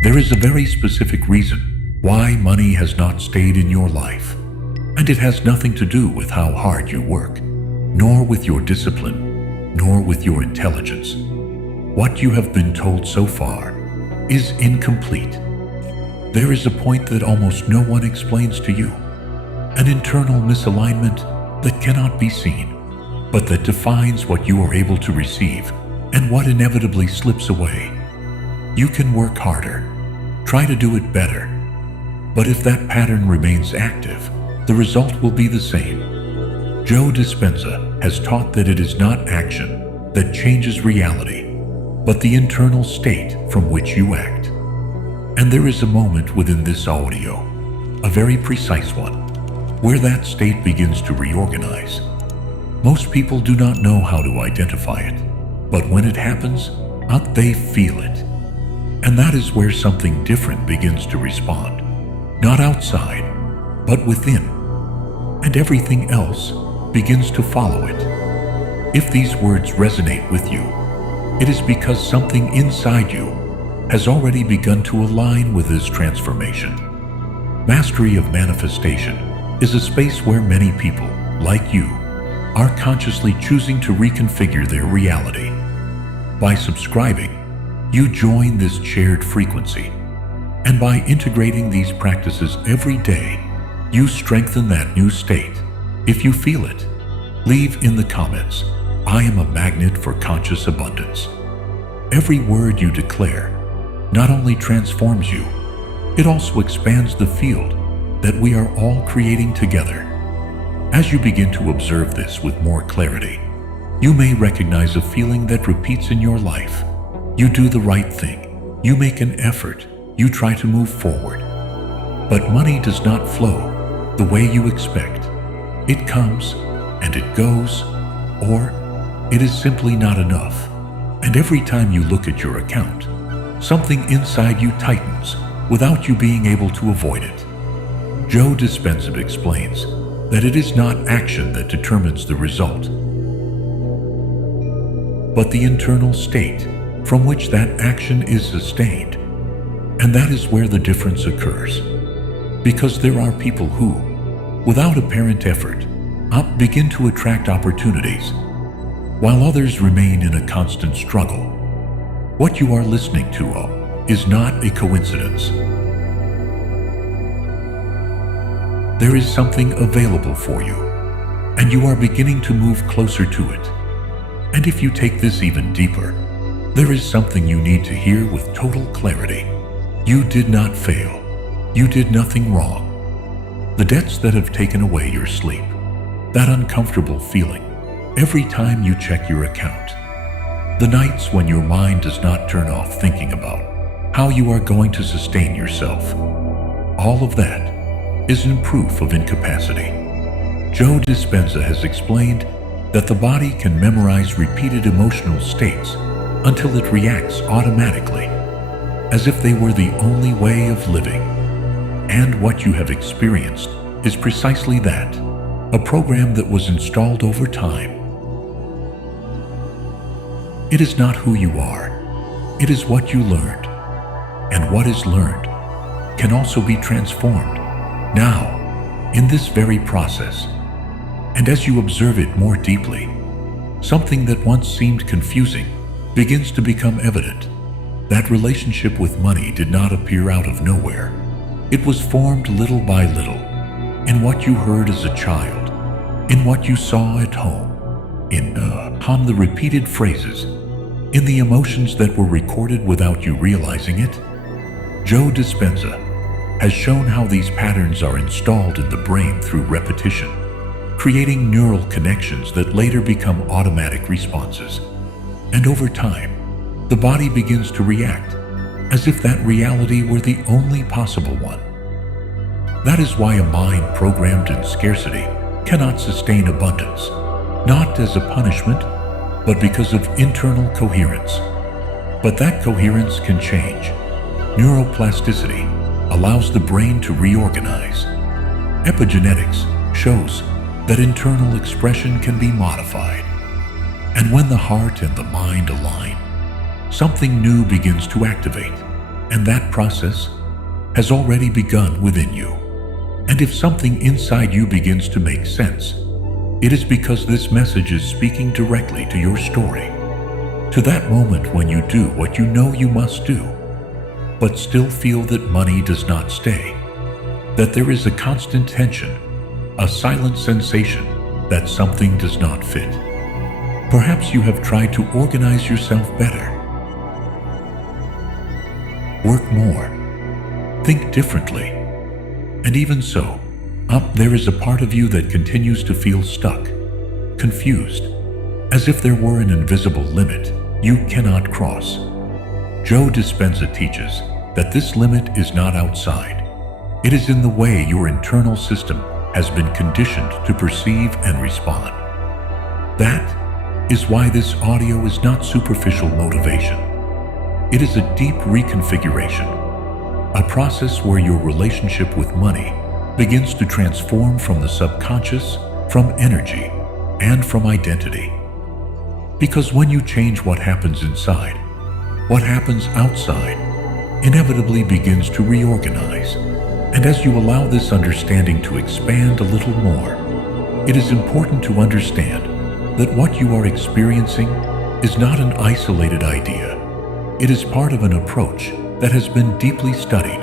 There is a very specific reason why money has not stayed in your life, and it has nothing to do with how hard you work, nor with your discipline, nor with your intelligence. What you have been told so far is incomplete. There is a point that almost no one explains to you, an internal misalignment that cannot be seen, but that defines what you are able to receive and what inevitably slips away. You can work harder, try to do it better, but if that pattern remains active, the result will be the same. Joe Dispenza has taught that it is not action that changes reality, but the internal state from which you act. And there is a moment within this audio, a very precise one, where that state begins to reorganize. Most people do not know how to identify it, but when it happens, they feel it. And that is where something different begins to respond. Not outside, but within. And everything else begins to follow it. If these words resonate with you, it is because something inside you has already begun to align with this transformation. Mastery of manifestation is a space where many people, like you, are consciously choosing to reconfigure their reality. By subscribing, you join this shared frequency, and by integrating these practices every day, you strengthen that new state. If you feel it, leave in the comments, "I am a magnet for conscious abundance." Every word you declare not only transforms you, it also expands the field that we are all creating together. As you begin to observe this with more clarity, you may recognize a feeling that repeats in your life. You do the right thing, you make an effort, you try to move forward. But money does not flow the way you expect. It comes and it goes, or it is simply not enough. And every time you look at your account, something inside you tightens without you being able to avoid it. Joe Dispenza explains that it is not action that determines the result, but the internal state from which that action is sustained. And that is where the difference occurs. Because there are people who, without apparent effort, begin to attract opportunities, while others remain in a constant struggle. What you are listening to is not a coincidence. There is something available for you, and you are beginning to move closer to it. And if you take this even deeper, there is something you need to hear with total clarity. You did not fail. You did nothing wrong. The debts that have taken away your sleep, that uncomfortable feeling every time you check your account, the nights when your mind does not turn off thinking about how you are going to sustain yourself, all of that isn't proof of incapacity. Joe Dispenza has explained that the body can memorize repeated emotional states until it reacts automatically, as if they were the only way of living. And what you have experienced is precisely that, a program that was installed over time. It is not who you are, it is what you learned. And what is learned can also be transformed now, in this very process. And as you observe it more deeply, something that once seemed confusing begins to become evident. That relationship with money did not appear out of nowhere. It was formed little by little, in what you heard as a child, in what you saw at home, in the repeated phrases, in the emotions that were recorded without you realizing it. Joe Dispenza has shown how these patterns are installed in the brain through repetition, creating neural connections that later become automatic responses. And over time, the body begins to react as if that reality were the only possible one. That is why a mind programmed in scarcity cannot sustain abundance, not as a punishment, but because of internal coherence. But that coherence can change. Neuroplasticity allows the brain to reorganize. Epigenetics shows that internal expression can be modified. And when the heart and the mind align, something new begins to activate. And that process has already begun within you. And if something inside you begins to make sense, it is because this message is speaking directly to your story, to that moment when you do what you know you must do, but still feel that money does not stay, that there is a constant tension, a silent sensation that something does not fit. Perhaps you have tried to organize yourself better, work more, think differently, and even so, there is a part of you that continues to feel stuck, confused, as if there were an invisible limit you cannot cross. Joe Dispenza teaches that this limit is not outside. It is in the way your internal system has been conditioned to perceive and respond. That is why this audio is not superficial motivation. It is a deep reconfiguration, a process where your relationship with money begins to transform from the subconscious, from energy, and from identity. Because when you change what happens inside, what happens outside inevitably begins to reorganize. And as you allow this understanding to expand a little more, it is important to understand that what you are experiencing is not an isolated idea. It is part of an approach that has been deeply studied.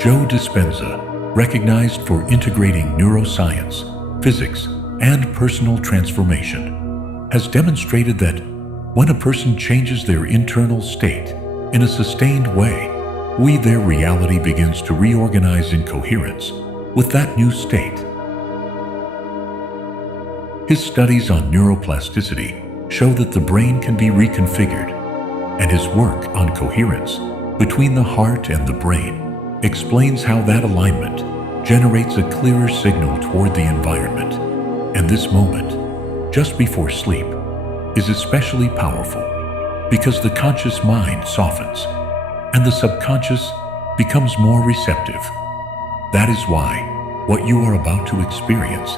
Joe Dispenza, recognized for integrating neuroscience, physics, and personal transformation, has demonstrated that when a person changes their internal state in a sustained way, their reality begins to reorganize in coherence with that new state. His studies on neuroplasticity show that the brain can be reconfigured, and his work on coherence between the heart and the brain explains how that alignment generates a clearer signal toward the environment. And this moment, just before sleep, is especially powerful because the conscious mind softens and the subconscious becomes more receptive. That is why what you are about to experience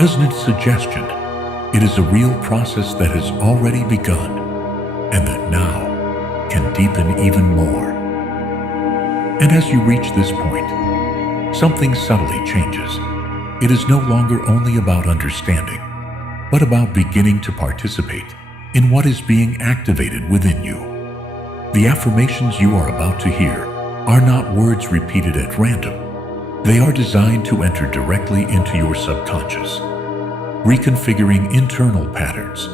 isn't a suggestion. It is a real process that has already begun and that now can deepen even more. And as you reach this point, something subtly changes. It is no longer only about understanding, but about beginning to participate in what is being activated within you. The affirmations you are about to hear are not words repeated at random. They are designed to enter directly into your subconscious, reconfiguring internal patterns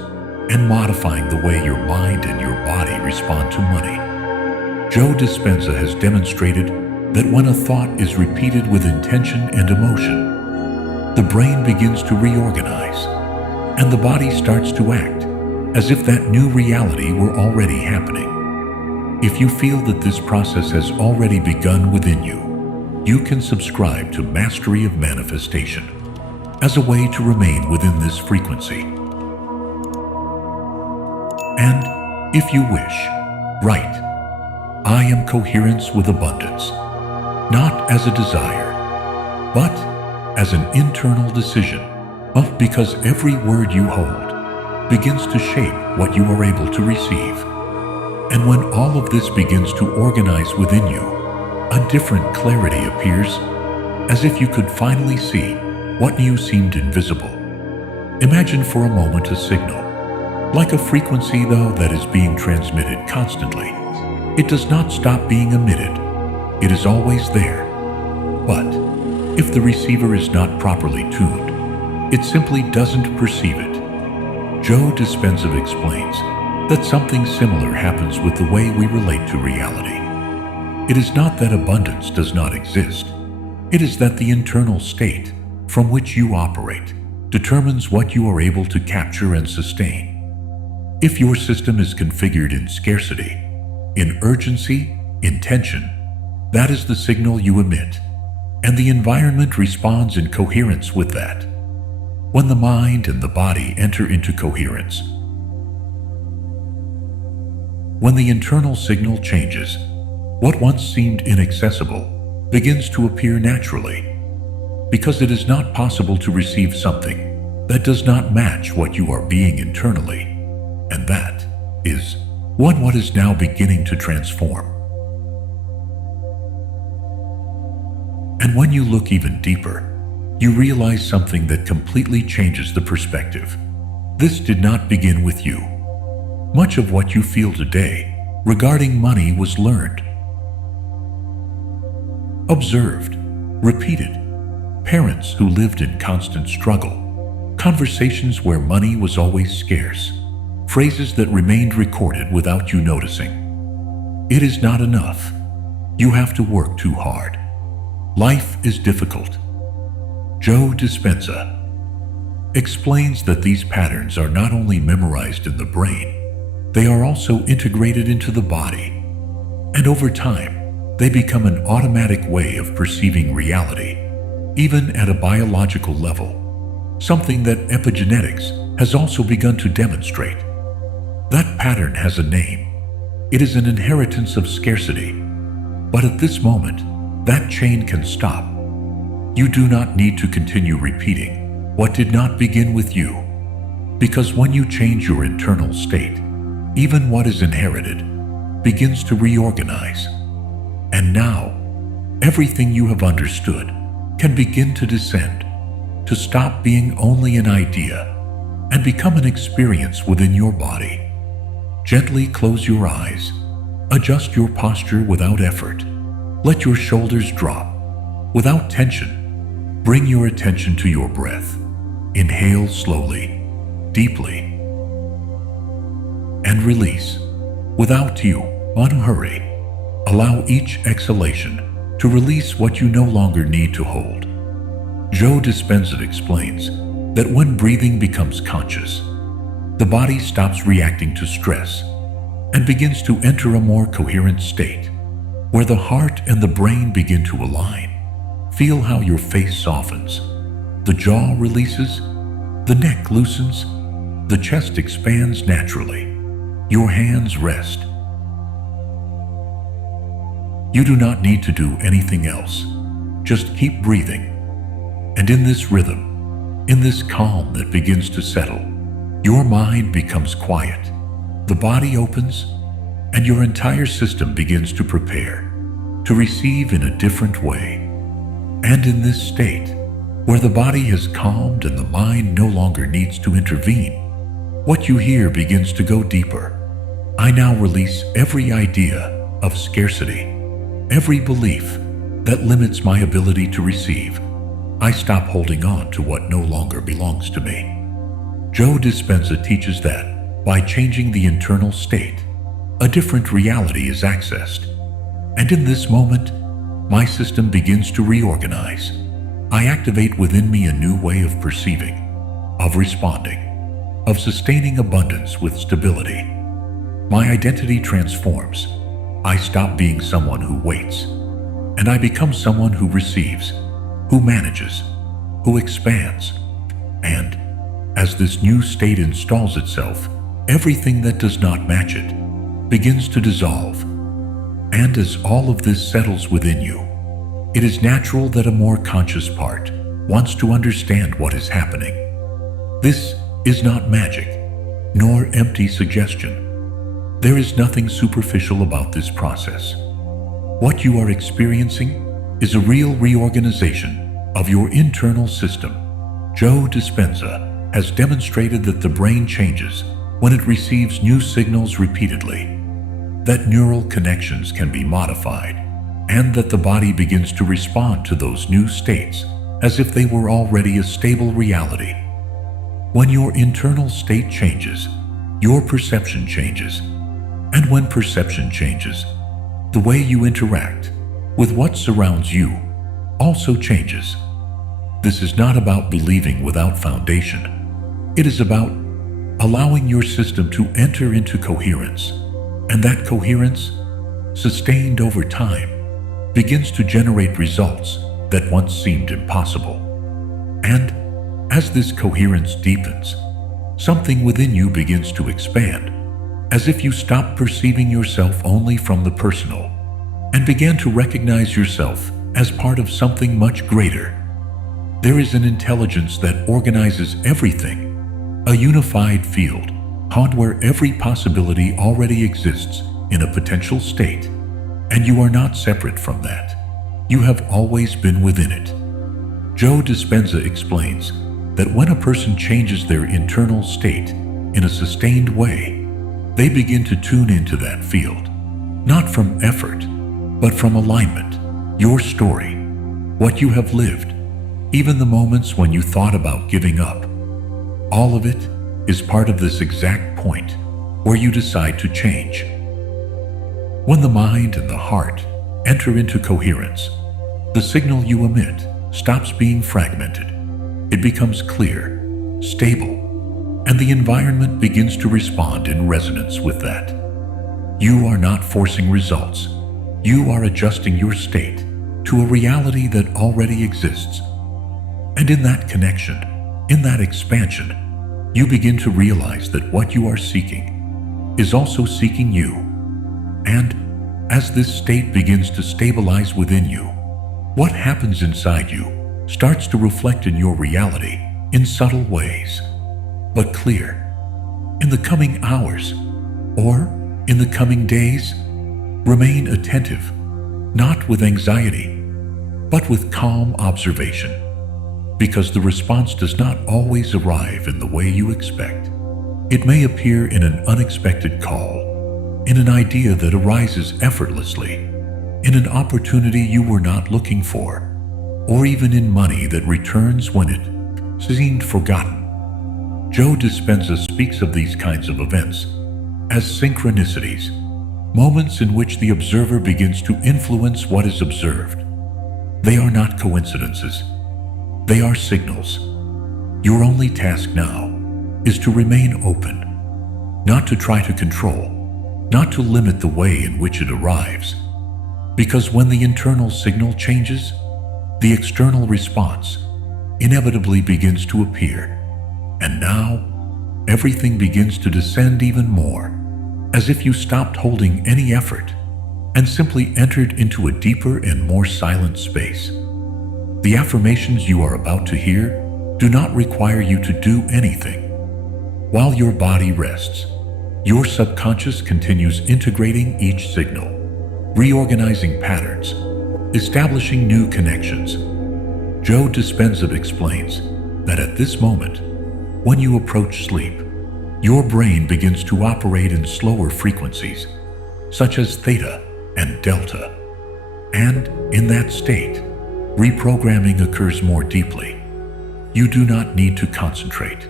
and modifying the way your mind and your body respond to money. Joe Dispenza has demonstrated that when a thought is repeated with intention and emotion, the brain begins to reorganize, and the body starts to act as if that new reality were already happening. If you feel that this process has already begun within you, you can subscribe to Mastery of Manifestation as a way to remain within this frequency. And if you wish, write, "I am coherence with abundance," not as a desire, but as an internal decision, because every word you hold begins to shape what you are able to receive. And when all of this begins to organize within you, a different clarity appears, as if you could finally see what you seemed invisible. Imagine for a moment a signal, like a frequency though that is being transmitted constantly. It does not stop being emitted. It is always there. But if the receiver is not properly tuned, it simply doesn't perceive it. Joe Dispenza explains that something similar happens with the way we relate to reality. It is not that abundance does not exist. It is that the internal state from which you operate determines what you are able to capture and sustain. If your system is configured in scarcity, in urgency, in tension, that is the signal you emit, and the environment responds in coherence with that. When the mind and the body enter into coherence, when the internal signal changes, what once seemed inaccessible begins to appear naturally, because it is not possible to receive something that does not match what you are being internally, and that is what is now beginning to transform. And when you look even deeper, you realize something that completely changes the perspective. This did not begin with you. Much of what you feel today regarding money was learned, observed, repeated. Parents who lived in constant struggle, conversations where money was always scarce, phrases that remained recorded without you noticing. It is not enough. You have to work too hard. Life is difficult. Joe Dispenza explains that these patterns are not only memorized in the brain, they are also integrated into the body. And over time, they become an automatic way of perceiving reality, even at a biological level, something that epigenetics has also begun to demonstrate. That pattern has a name. It is an inheritance of scarcity. But at this moment, that chain can stop. You do not need to continue repeating what did not begin with you, because when you change your internal state, even what is inherited begins to reorganize. And now, everything you have understood can begin to descend, to stop being only an idea and become an experience within your body. Gently close your eyes, adjust your posture without effort, let your shoulders drop without tension. Bring your attention to your breath. Inhale slowly, deeply, and release without you unhurry. Allow each exhalation to release what you no longer need to hold. Joe Dispenza explains that when breathing becomes conscious, the body stops reacting to stress and begins to enter a more coherent state, where the heart and the brain begin to align. Feel how your face softens, the jaw releases, the neck loosens, the chest expands naturally, your hands rest. You do not need to do anything else. Just keep breathing. And in this rhythm, in this calm that begins to settle, your mind becomes quiet, the body opens, and your entire system begins to prepare to receive in a different way. And in this state, where the body has calmed and the mind no longer needs to intervene, what you hear begins to go deeper. I now release every idea of scarcity, every belief that limits my ability to receive. I stop holding on to what no longer belongs to me. Joe Dispenza teaches that by changing the internal state, a different reality is accessed. And in this moment, my system begins to reorganize. I activate within me a new way of perceiving, of responding, of sustaining abundance with stability. My identity transforms. I stop being someone who waits, and I become someone who receives, who manages, who expands. And as this new state installs itself, everything that does not match it begins to dissolve. And as all of this settles within you, it is natural that a more conscious part wants to understand what is happening. This is not magic, nor empty suggestion. There is nothing superficial about this process. What you are experiencing is a real reorganization of your internal system. Joe Dispenza has demonstrated that the brain changes when it receives new signals repeatedly, that neural connections can be modified, and that the body begins to respond to those new states as if they were already a stable reality. When your internal state changes, your perception changes. And when perception changes, the way you interact with what surrounds you also changes. This is not about believing without foundation. It is about allowing your system to enter into coherence. And that coherence, sustained over time, begins to generate results that once seemed impossible. And as this coherence deepens, something within you begins to expand, as if you stop perceiving yourself only from the personal and began to recognize yourself as part of something much greater. There is an intelligence that organizes everything, a unified field, where every possibility already exists in a potential state, and you are not separate from that. You have always been within it. Joe Dispenza explains that when a person changes their internal state in a sustained way, they begin to tune into that field, not from effort, but from alignment. Your story, what you have lived, even the moments when you thought about giving up, all of it is part of this exact point where you decide to change. When the mind and the heart enter into coherence, the signal you emit stops being fragmented. It becomes clear, stable, and the environment begins to respond in resonance with that. You are not forcing results. You are adjusting your state to a reality that already exists. And in that connection, in that expansion, you begin to realize that what you are seeking is also seeking you. And as this state begins to stabilize within you, what happens inside you starts to reflect in your reality in subtle ways, but clear. In the coming hours, or in the coming days, remain attentive, not with anxiety, but with calm observation, because the response does not always arrive in the way you expect. It may appear in an unexpected call, in an idea that arises effortlessly, in an opportunity you were not looking for, or even in money that returns when it seemed forgotten. Joe Dispenza speaks of these kinds of events as synchronicities, moments in which the observer begins to influence what is observed. They are not coincidences. They are signals. Your only task now is to remain open, not to try to control, not to limit the way in which it arrives. Because when the internal signal changes, the external response inevitably begins to appear. And now, everything begins to descend even more, as if you stopped holding any effort and simply entered into a deeper and more silent space. The affirmations you are about to hear do not require you to do anything. While your body rests, your subconscious continues integrating each signal, reorganizing patterns, establishing new connections. Joe Dispenza explains that at this moment, when you approach sleep, your brain begins to operate in slower frequencies, such as theta and delta. And in that state, reprogramming occurs more deeply. You do not need to concentrate.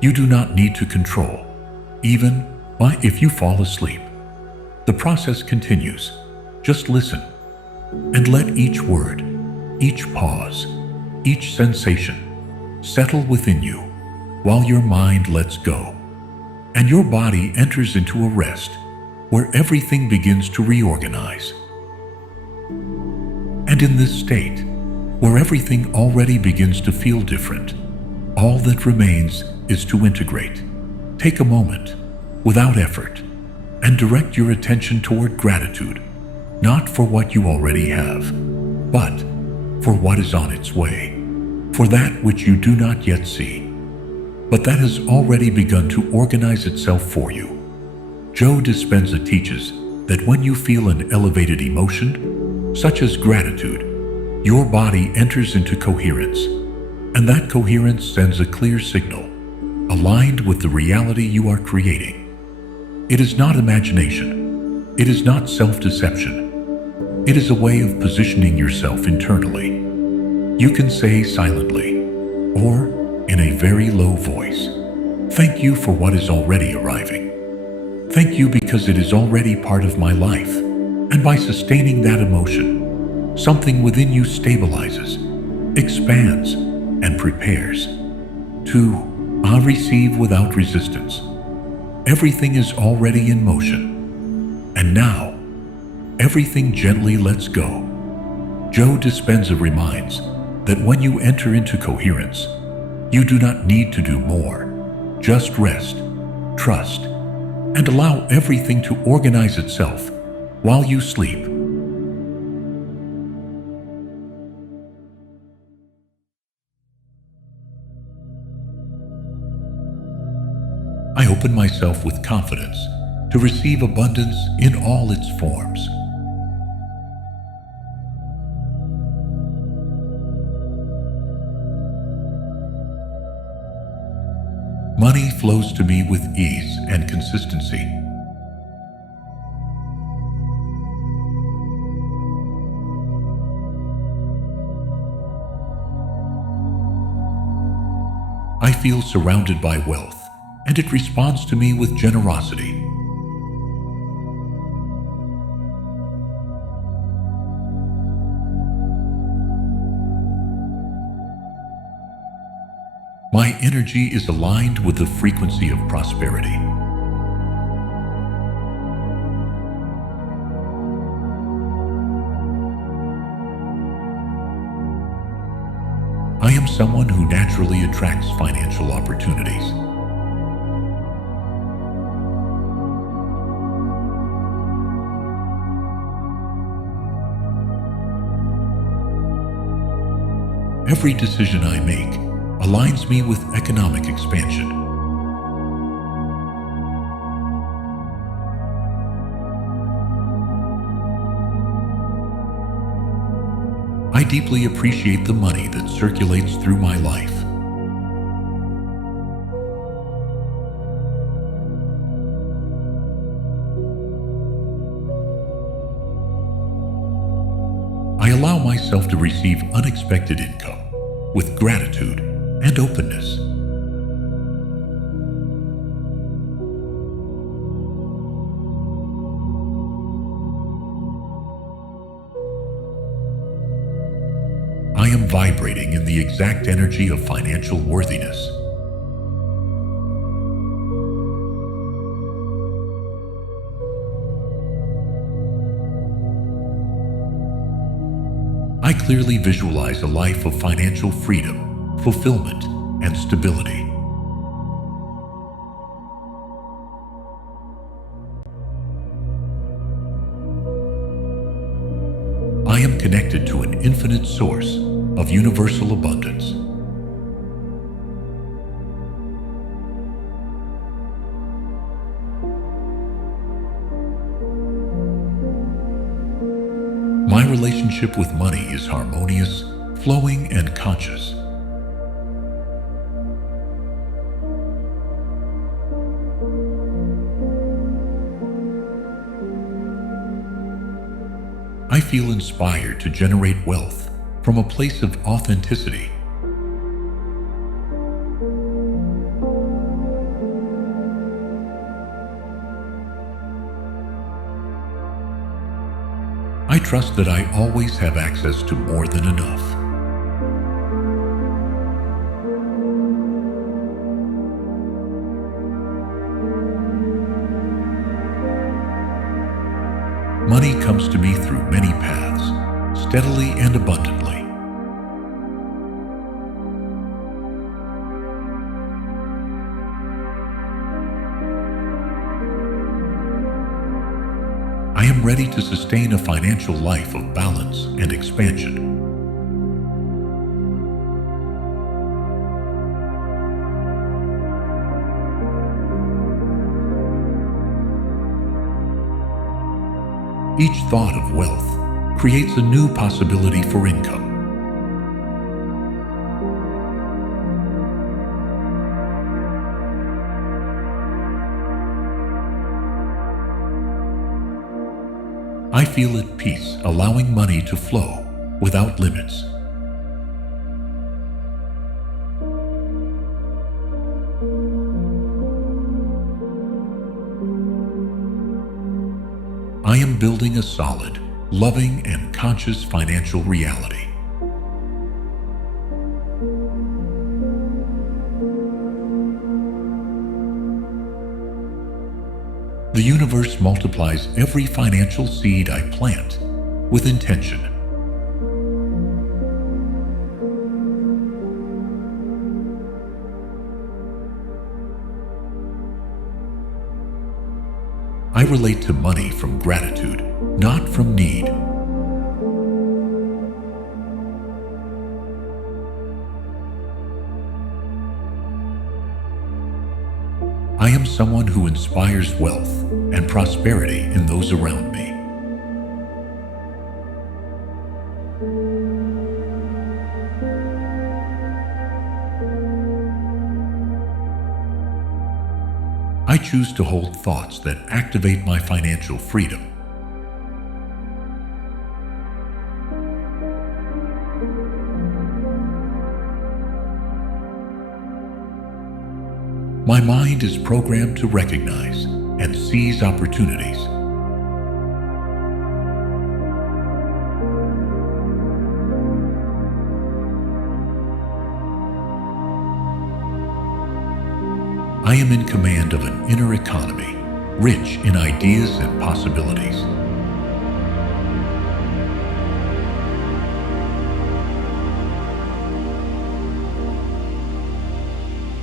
You do not need to control, even if you fall asleep. The process continues. Just listen and let each word, each pause, each sensation settle within you while your mind lets go and your body enters into a rest where everything begins to reorganize. And in this state, where everything already begins to feel different, all that remains is to integrate. Take a moment, without effort, and direct your attention toward gratitude, not for what you already have, but for what is on its way, for that which you do not yet see, but that has already begun to organize itself for you. Joe Dispenza teaches that when you feel an elevated emotion, such as gratitude, your body enters into coherence, and that coherence sends a clear signal, aligned with the reality you are creating. It is not imagination. It is not self-deception. It is a way of positioning yourself internally. You can say silently, or in a very low voice, "Thank you for what is already arriving. Thank you because it is already part of my life." And by sustaining that emotion, something within you stabilizes, expands, and prepares to receive without resistance. Everything is already in motion. And now, everything gently lets go. Joe Dispenza reminds that when you enter into coherence, you do not need to do more. Just rest, trust, and allow everything to organize itself while you sleep. I open myself with confidence to receive abundance in all its forms. Money flows to me with ease and consistency. I feel surrounded by wealth, and it responds to me with generosity. My energy is aligned with the frequency of prosperity. I am someone who naturally attracts financial opportunities. Every decision I make aligns me with economic expansion. I deeply appreciate the money that circulates through my life. I allow myself to receive unexpected income with gratitude and openness. I am vibrating in the exact energy of financial worthiness. I clearly visualize a life of financial freedom, fulfillment, and stability. I am connected to an infinite source of universal abundance. My relationship with money is harmonious, flowing, and conscious. I feel inspired to generate wealth from a place of authenticity. I trust that I always have access to more than enough. Money comes to me through many paths, steadily and abundantly. I am ready to sustain a financial life of balance and expansion. Each thought of wealth creates a new possibility for income. I feel at peace, allowing money to flow without limits. I am building a solid, loving, and conscious financial reality. The universe multiplies every financial seed I plant with intention. I relate to money from gratitude, not from need. I am someone who inspires wealth and prosperity in those around me. I choose to hold thoughts that activate my financial freedom. My mind is programmed to recognize and seize opportunities. I am in command of an inner economy, rich in ideas and possibilities.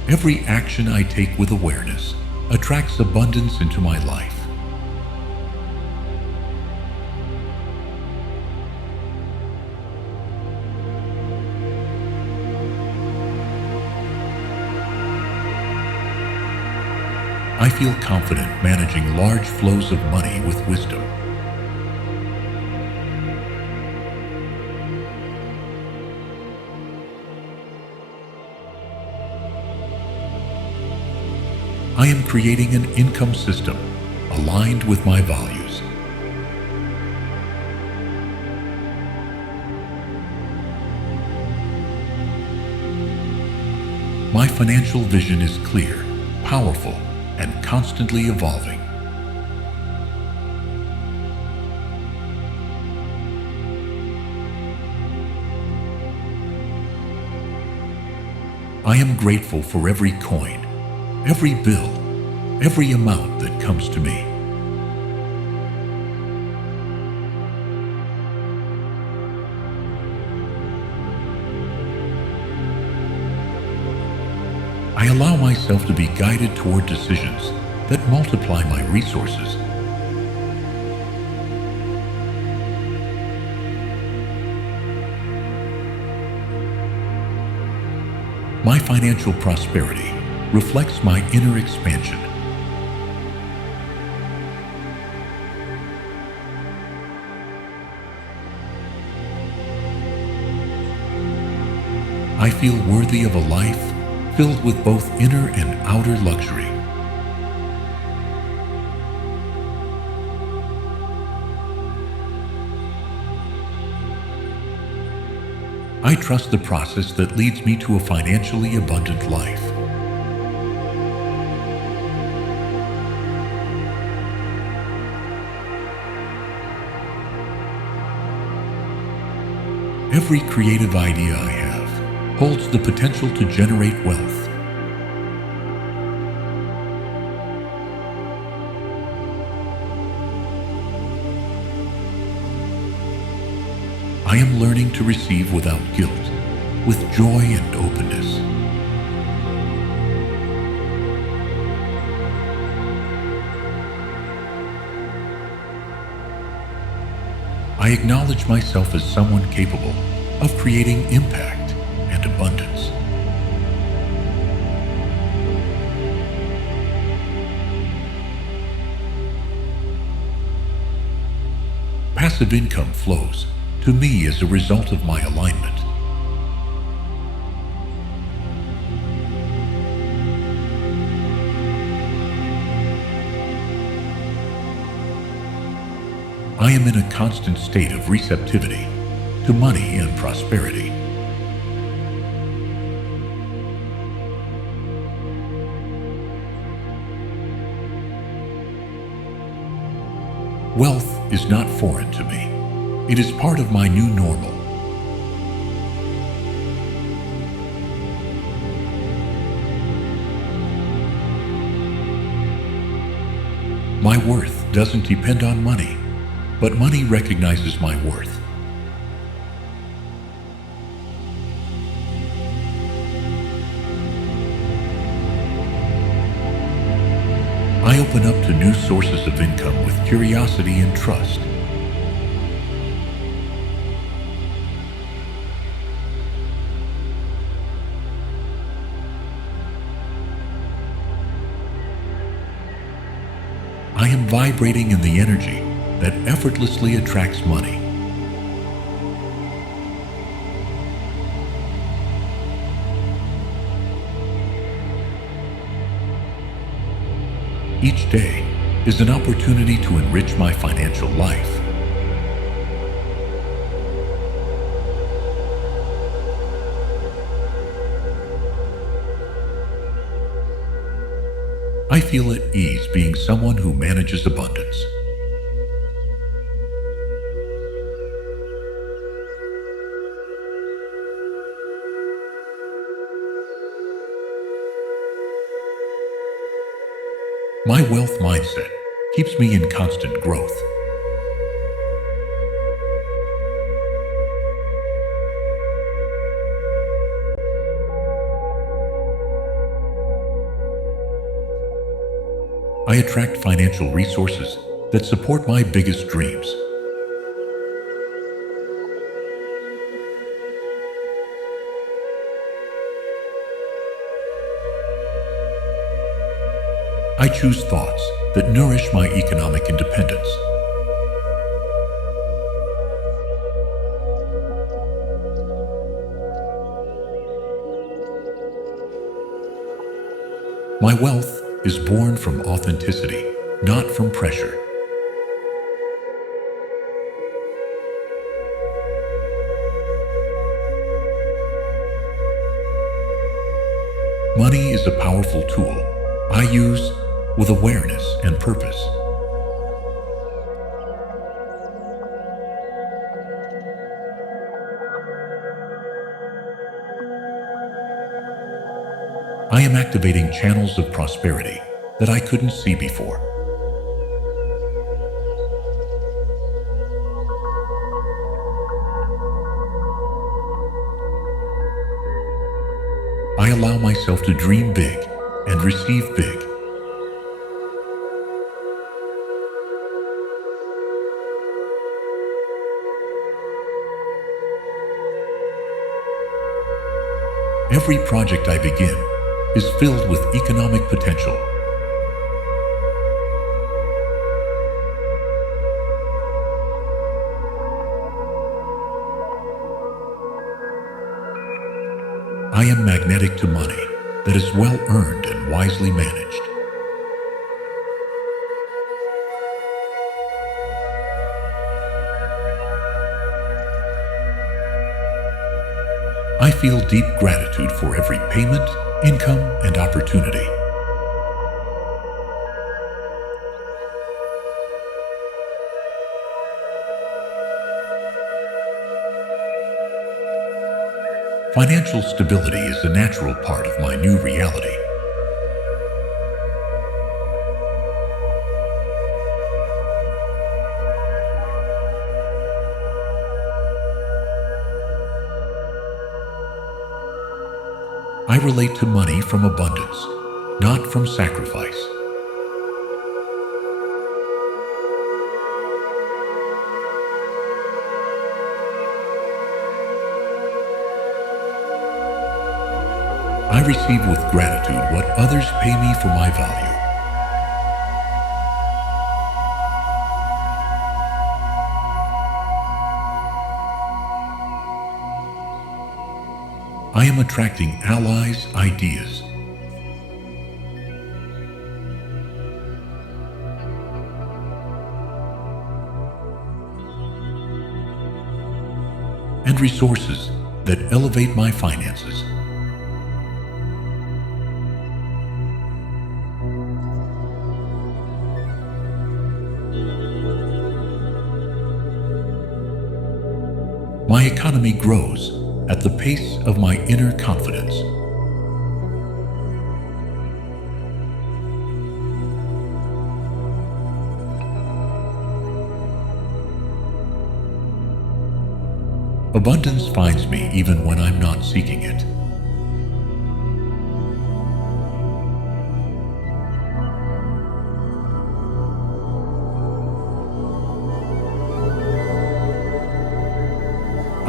Every action I take with awareness attracts abundance into my life. I feel confident managing large flows of money with wisdom. I am creating an income system aligned with my values. My financial vision is clear, powerful, and constantly evolving. I am grateful for every coin, every bill, every amount that comes to me. I allow myself to be guided toward decisions that multiply my resources. My financial prosperity reflects my inner expansion. I feel worthy of a life filled with both inner and outer luxury. I trust the process that leads me to a financially abundant life. Every creative idea I have holds the potential to generate wealth. I am learning to receive without guilt, with joy and openness. I acknowledge myself as someone capable of creating impact and abundance. Passive income flows to me as a result of my alignment. I am in a constant state of receptivity to money and prosperity. Wealth is not foreign to me. It is part of my new normal. My worth doesn't depend on money, but money recognizes my worth. I open up to new sources of income with curiosity and trust. I am vibrating in the energy that effortlessly attracts money. Each day is an opportunity to enrich my financial life. I feel at ease being someone who manages abundance. My wealth mindset keeps me in constant growth. I attract financial resources that support my biggest dreams. I choose thoughts that nourish my economic independence. My wealth is born from authenticity, not from pressure. Money is a powerful tool I use with awareness and purpose. I am activating channels of prosperity that I couldn't see before. I allow myself to dream big and receive big. Every project I begin is filled with economic potential. I am magnetic to money that is well earned and wisely managed. I feel deep gratitude for every payment, income, and opportunity. Financial stability is a natural part of my new reality. I relate to money from abundance, not from sacrifice. I receive with gratitude what others pay me for my value. I am attracting allies, ideas, and resources that elevate my finances. My economy grows at the pace of my inner confidence. Abundance finds me even when I'm not seeking it.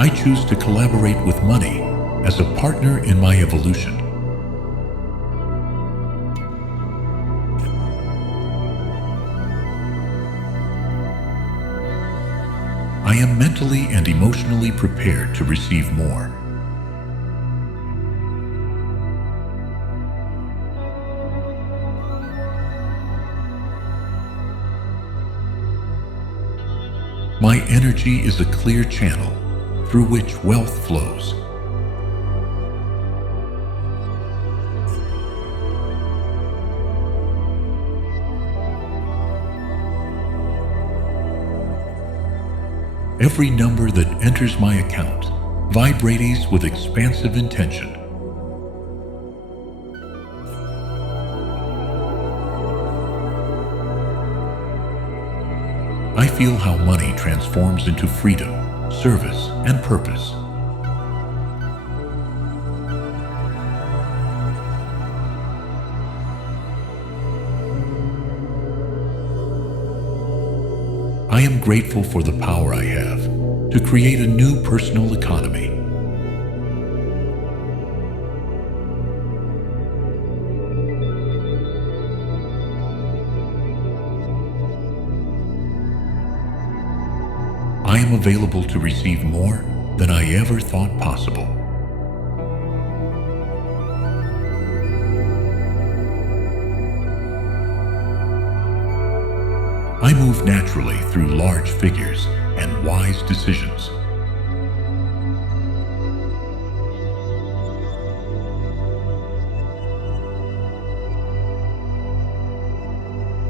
I choose to collaborate with money as a partner in my evolution. I am mentally and emotionally prepared to receive more. My energy is a clear channel through which wealth flows. Every number that enters my account vibrates with expansive intention. I feel how money transforms into freedom, service, and purpose. I am grateful for the power I have to create a new personal economy. I am available to receive more than I ever thought possible. I move naturally through large figures and wise decisions.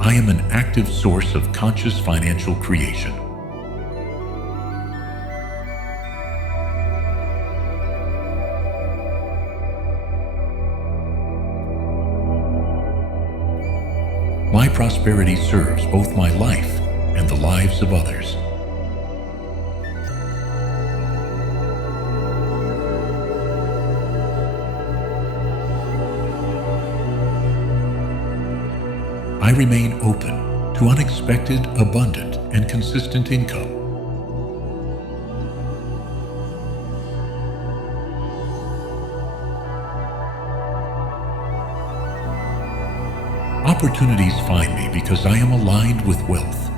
I am an active source of conscious financial creation. My prosperity serves both my life and the lives of others. I remain open to unexpected, abundant, and consistent income. Opportunities find me because I am aligned with wealth.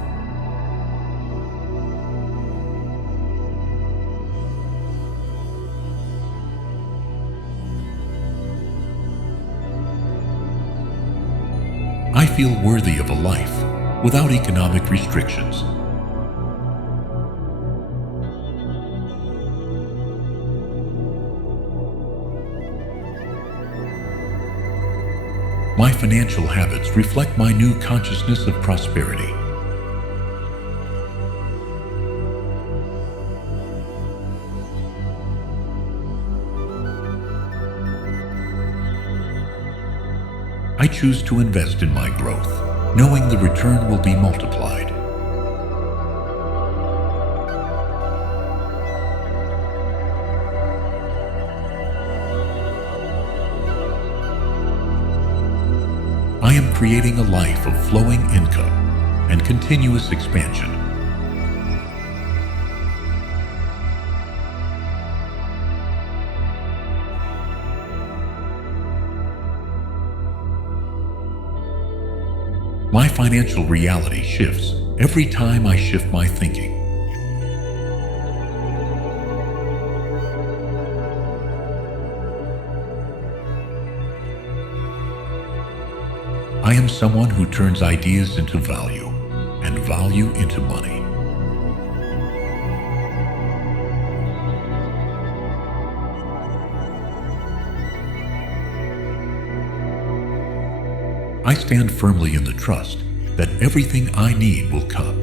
I feel worthy of a life without economic restrictions. My financial habits reflect my new consciousness of prosperity. I choose to invest in my growth, knowing the return will be multiplied. I am creating a life of flowing income and continuous expansion. My financial reality shifts every time I shift my thinking. I am someone who turns ideas into value and value into money. I stand firmly in the trust that everything I need will come.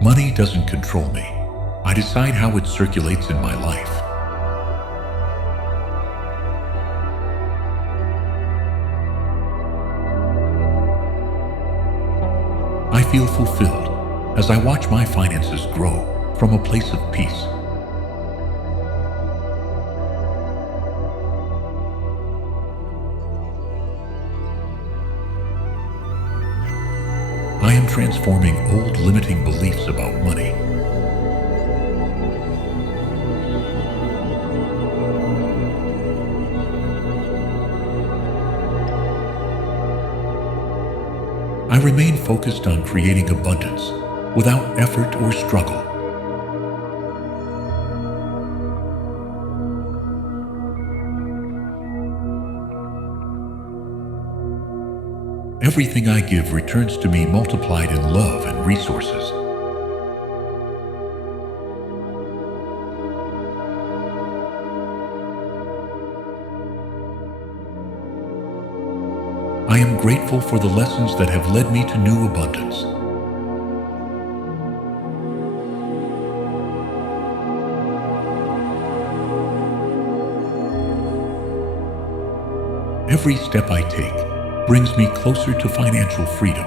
Money doesn't control me. I decide how it circulates in my life. I feel fulfilled as I watch my finances grow from a place of peace. I am transforming old limiting beliefs about money. I remain focused on creating abundance without effort or struggle. Everything I give returns to me multiplied in love and resources. I am grateful for the lessons that have led me to new abundance. Every step I take brings me closer to financial freedom.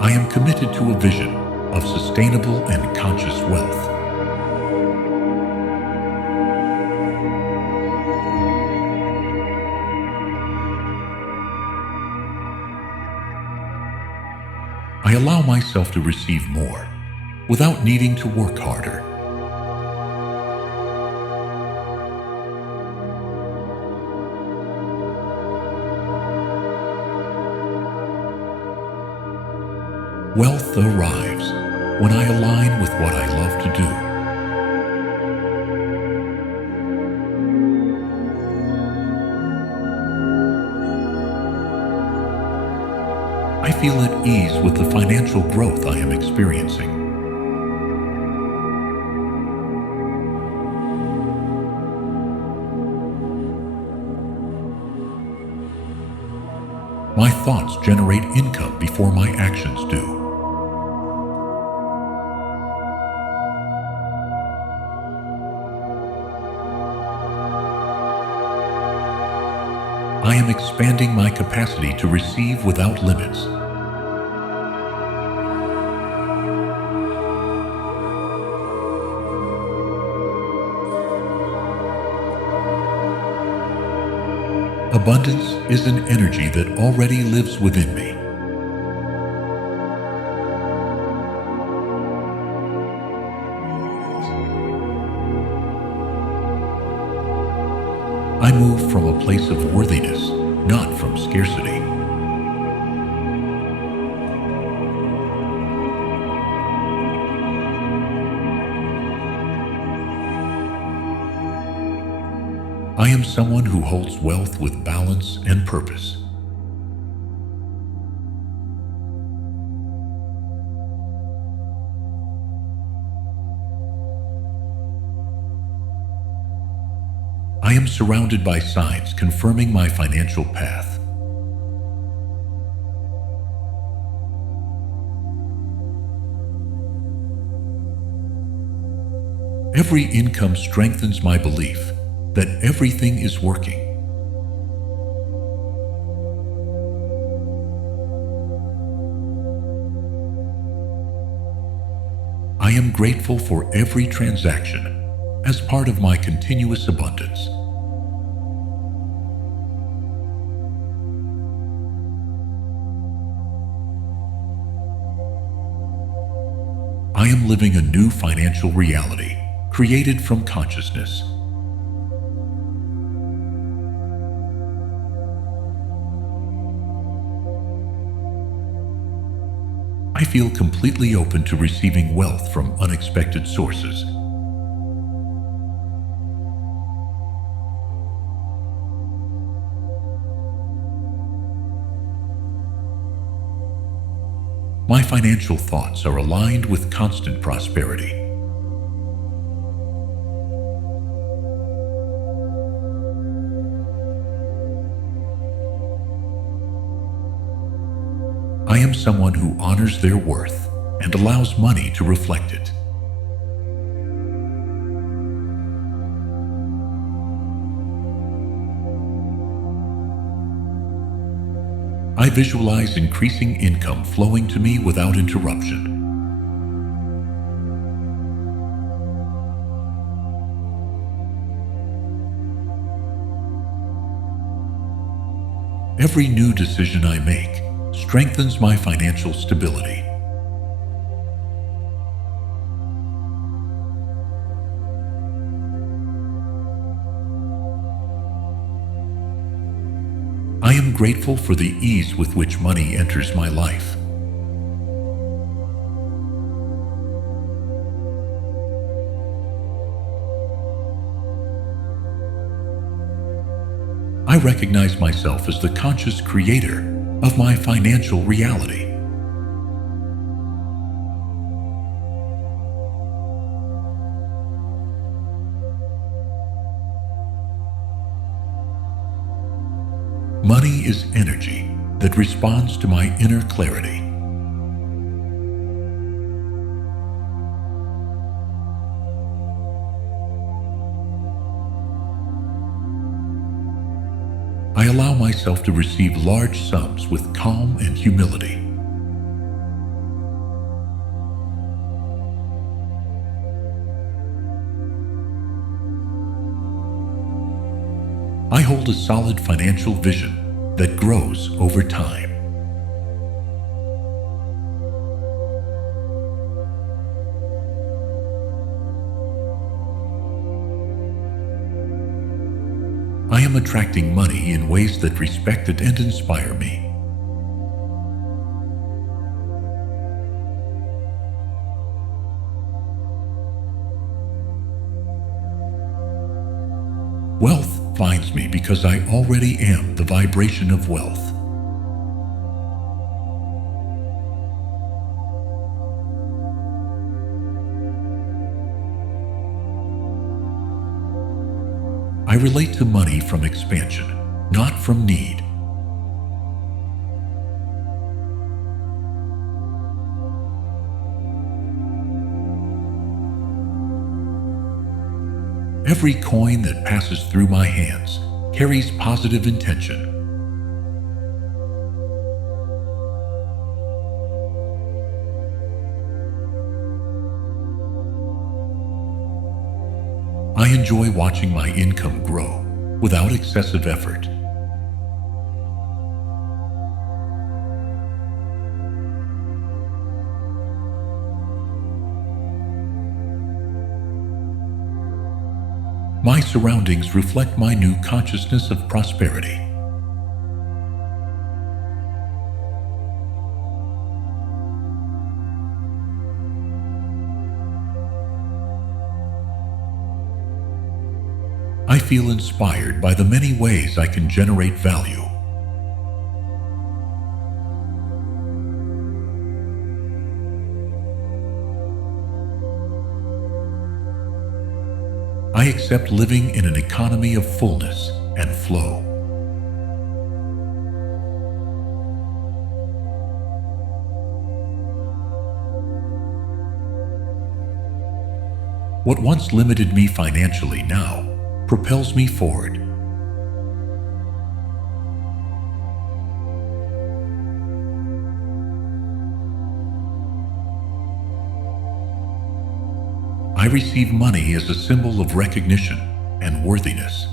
I am committed to a vision of sustainable and conscious wealth. I allow myself to receive more without needing to work harder. Wealth arrives when I align with what I love to do. I feel at ease with the financial growth I am experiencing. My thoughts generate income before my actions do. I am expanding my capacity to receive without limits. Abundance is an energy that already lives within me. I move from a place of worthiness, not from scarcity. I am someone who holds wealth with balance and purpose. I am surrounded by signs confirming my financial path. Every income strengthens my belief that everything is working. I am grateful for every transaction as part of my continuous abundance. I am living a new financial reality created from consciousness. I feel completely open to receiving wealth from unexpected sources. My financial thoughts are aligned with constant prosperity. I am someone who honors their worth and allows money to reflect it. I visualize increasing income flowing to me without interruption. Every new decision I make strengthens my financial stability. I am grateful for the ease with which money enters my life. I recognize myself as the conscious creator of my financial reality. Money is energy that responds to my inner clarity. I allow myself to receive large sums with calm and humility. I hold a solid financial vision that grows over time. I am attracting money in ways that respect it and inspire me. Wealth finds me because I already am the vibration of wealth. I relate to money from expansion, not from need. Every coin that passes through my hands carries positive intention. I enjoy watching my income grow without excessive effort. My surroundings reflect my new consciousness of prosperity. I feel inspired by the many ways I can generate value. I accept living in an economy of fullness and flow. What once limited me financially now propels me forward. I receive money as a symbol of recognition and worthiness.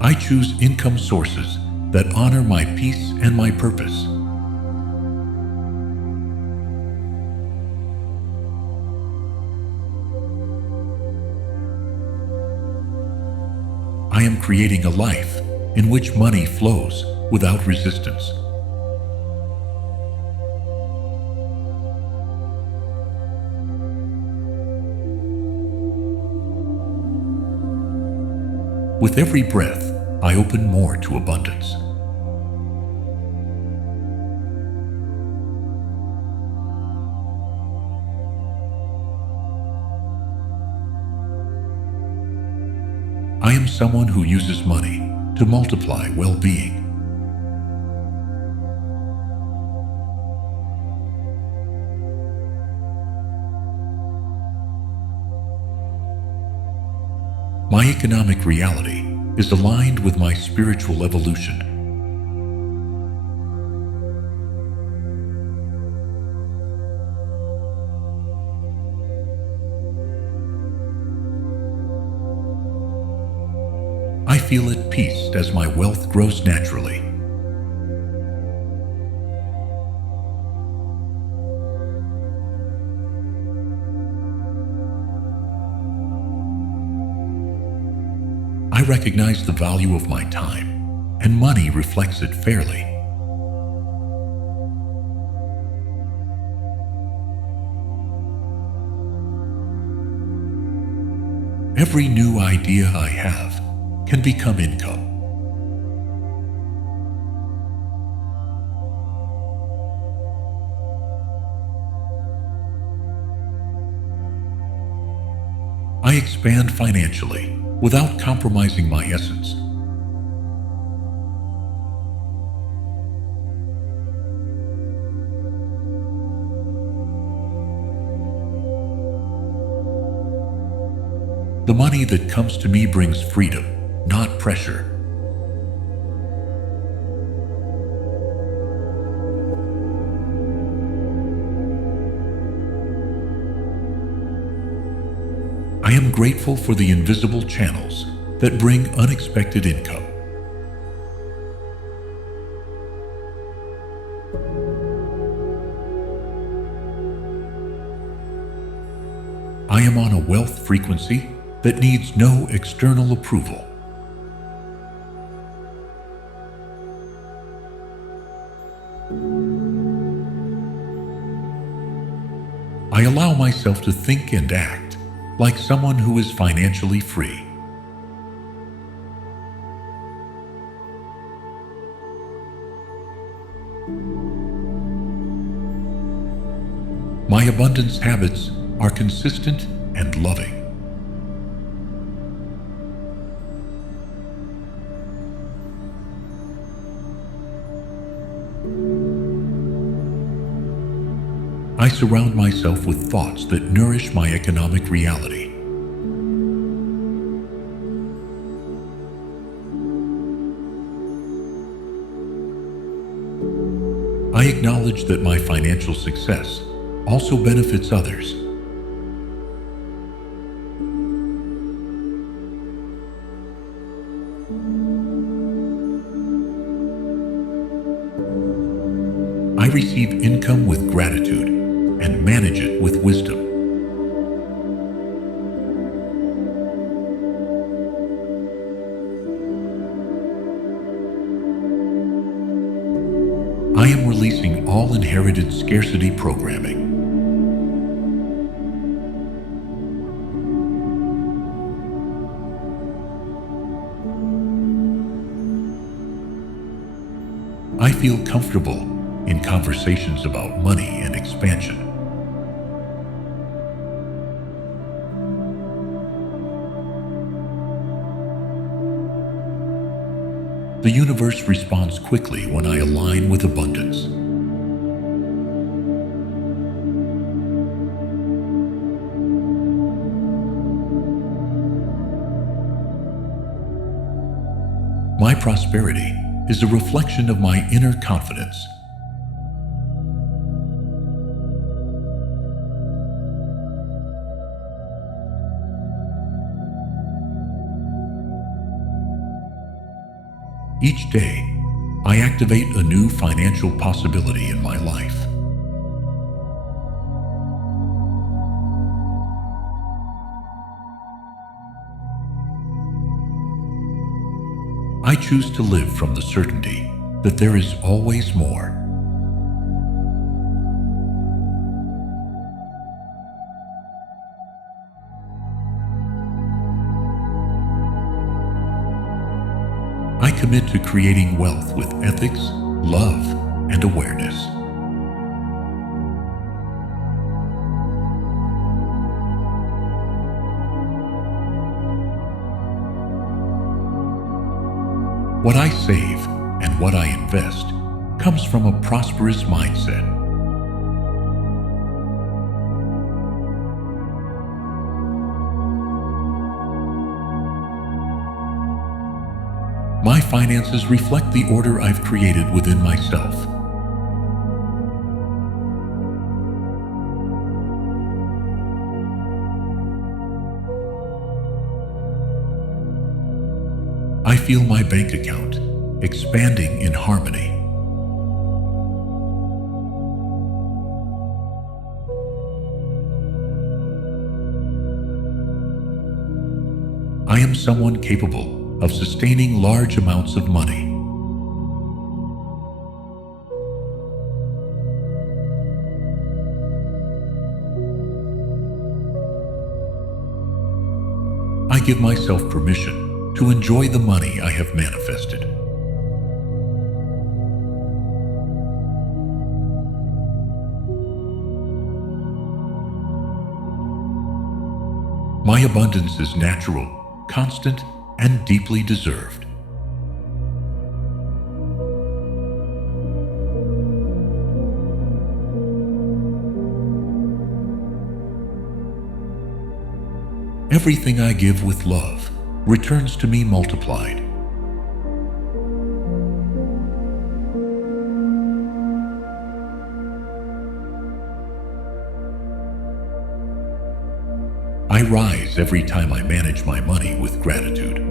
I choose income sources that honor my peace and my purpose. I am creating a life in which money flows without resistance. With every breath, I open more to abundance. I am someone who uses money to multiply well-being. My economic reality is aligned with my spiritual evolution. I feel at peace as my wealth grows naturally. I recognize the value of my time, and money reflects it fairly. Every new idea I have can become income. I expand financially without compromising my essence. The money that comes to me brings freedom, not pressure. I am grateful for the invisible channels that bring unexpected income. I am on a wealth frequency that needs no external approval. I allow myself to think and act like someone who is financially free. My abundance habits are consistent and loving. I surround myself with thoughts that nourish my economic reality. I acknowledge that my financial success also benefits others. I receive income with gratitude and manage it with wisdom. I am releasing all inherited scarcity programming. I feel comfortable in conversations about money and expansion. The universe responds quickly when I align with abundance. My prosperity is a reflection of my inner confidence. Each day, I activate a new financial possibility in my life. I choose to live from the certainty that there is always more. I commit to creating wealth with ethics, love, and awareness. What I save and what I invest comes from a prosperous mindset. My finances reflect the order I've created within myself. I feel my bank account expanding in harmony. I am someone capable of sustaining large amounts of money. I give myself permission to enjoy the money I have manifested. My abundance is natural, constant, and deeply deserved. Everything I give with love returns to me multiplied. I rise every time I manage my money with gratitude.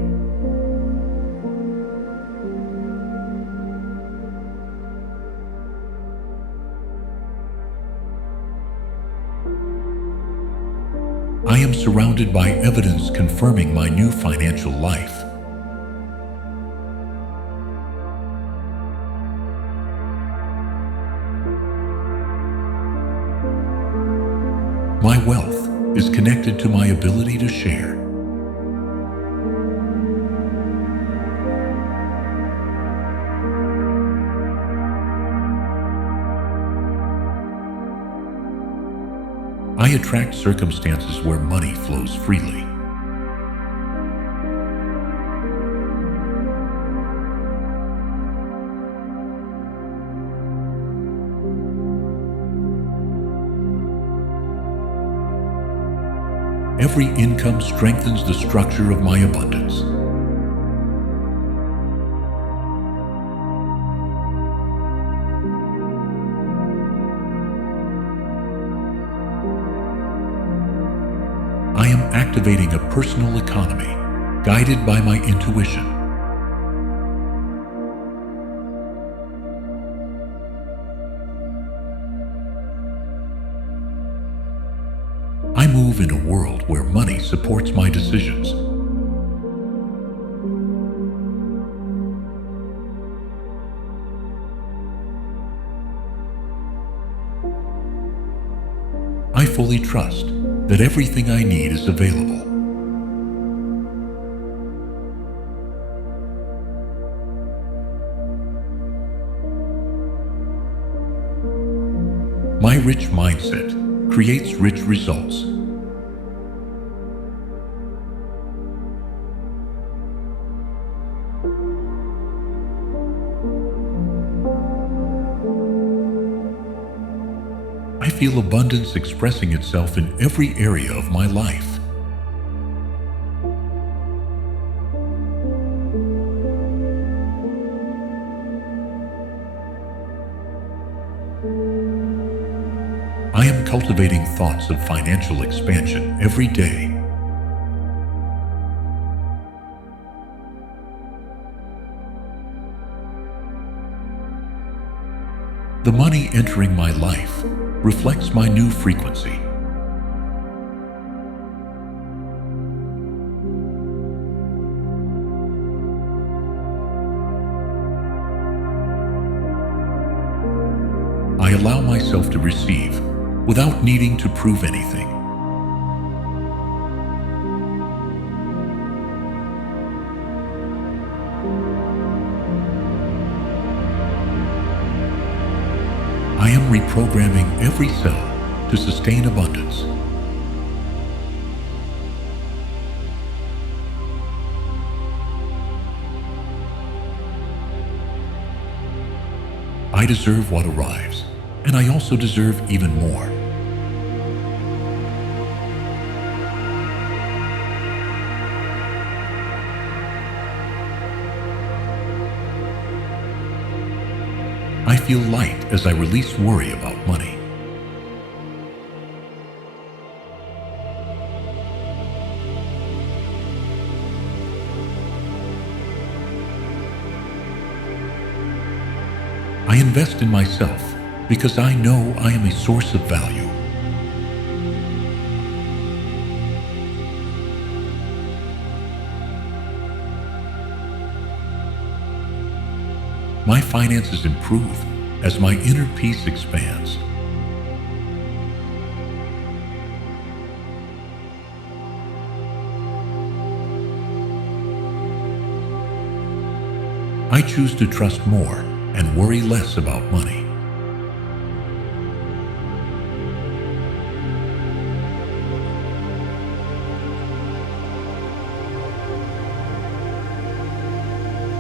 I am surrounded by evidence confirming my new financial life. My wealth is connected to my ability to share. I attract circumstances where money flows freely. Every income strengthens the structure of my abundance. I am activating a personal economy guided by my intuition. I move in a world where money supports my decisions. I fully trust that everything I need is available. My rich mindset creates rich results. I feel abundance expressing itself in every area of my life. I am cultivating thoughts of financial expansion every day. The money entering my life reflects my new frequency. I allow myself to receive without needing to prove anything. I am reprogramming every cell to sustain abundance. I deserve what arrives, and I also deserve even more. I feel light as I release worry about money. I invest in myself because I know I am a source of value. My finances improve as my inner peace expands. I choose to trust more and worry less about money.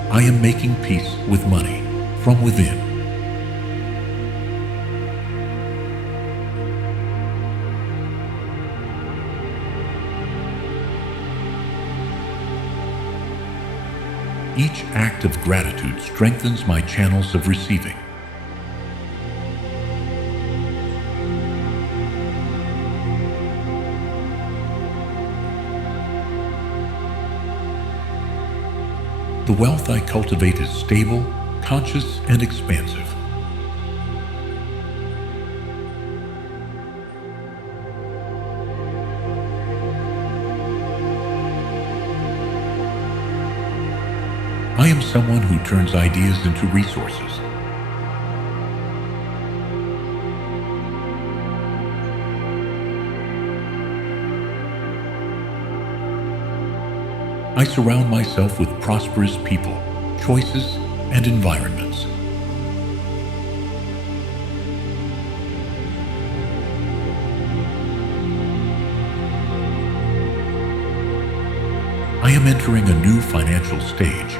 I am making peace with money from within. Each act of gratitude strengthens my channels of receiving. The wealth I cultivate is stable, conscious, and expansive. I am someone who turns ideas into resources. I surround myself with prosperous people, choices, and environments. I am entering a new financial stage,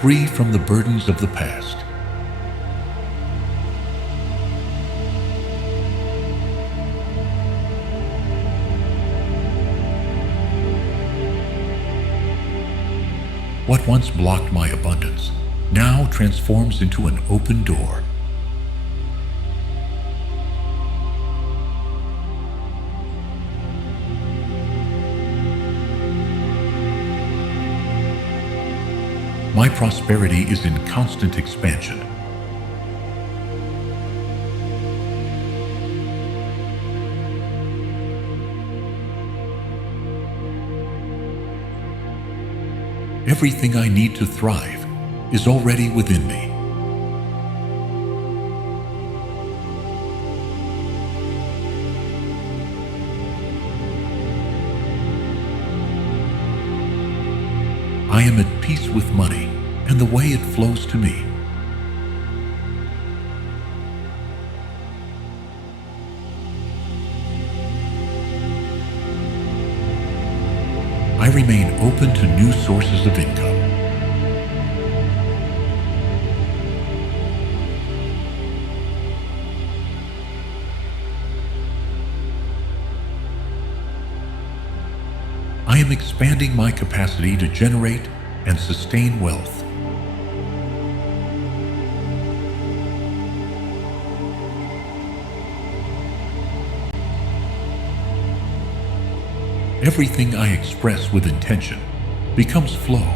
free from the burdens of the past. What once blocked my abundance now transforms into an open door. My prosperity is in constant expansion. Everything I need to thrive is already within me. I am at peace with money and the way it flows to me. I remain open to new sources of income. I am expanding my capacity to generate and sustain wealth. Everything I express with intention becomes flow.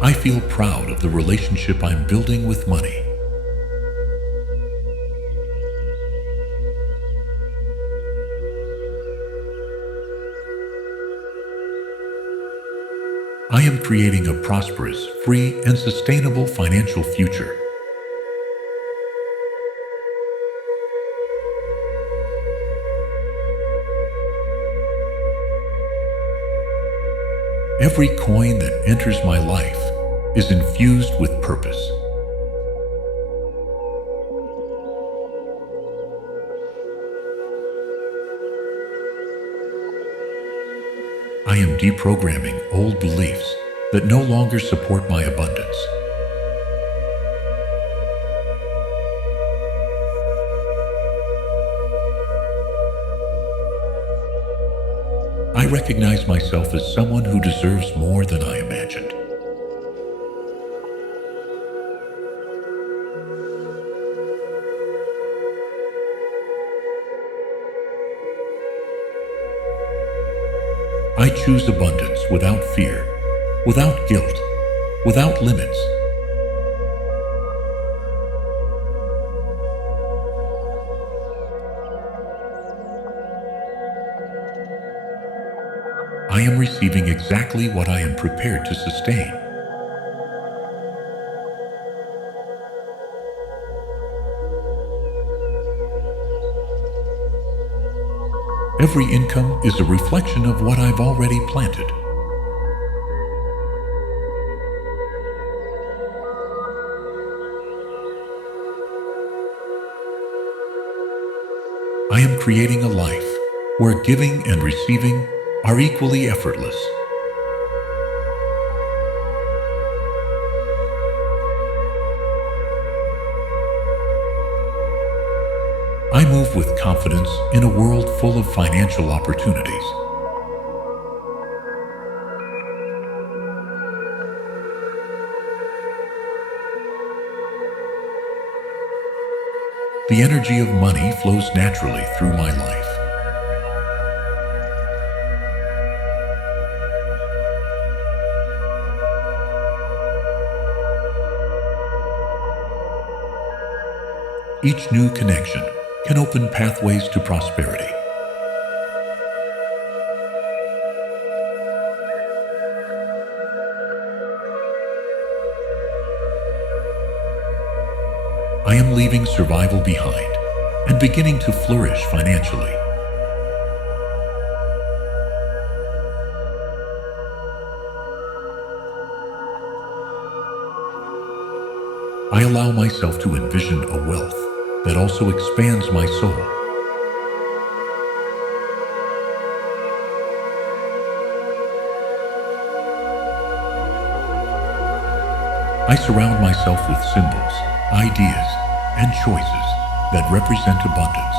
I feel proud of the relationship I'm building with money. I am creating a prosperous, free, and sustainable financial future. Every coin that enters my life is infused with purpose. I am deprogramming old beliefs that no longer support my abundance. I recognize myself as someone who deserves more than I imagined. I choose abundance without fear, without guilt, without limits. I am receiving exactly what I am prepared to sustain. Every income is a reflection of what I've already planted. I am creating a life where giving and receiving are equally effortless. I move with confidence in a world full of financial opportunities. The energy of money flows naturally through my life. Each new connection can open pathways to prosperity. I am leaving survival behind and beginning to flourish financially. I allow myself to envision a wealth that also expands my soul. I surround myself with symbols, ideas, and choices that represent abundance.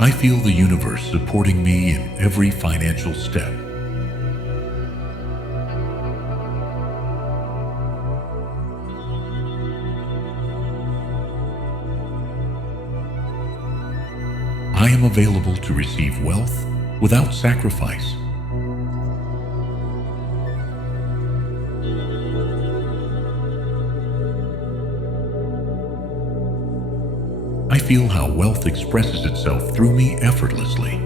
I feel the universe supporting me in every financial step. I am available to receive wealth without sacrifice. I feel how wealth expresses itself through me effortlessly.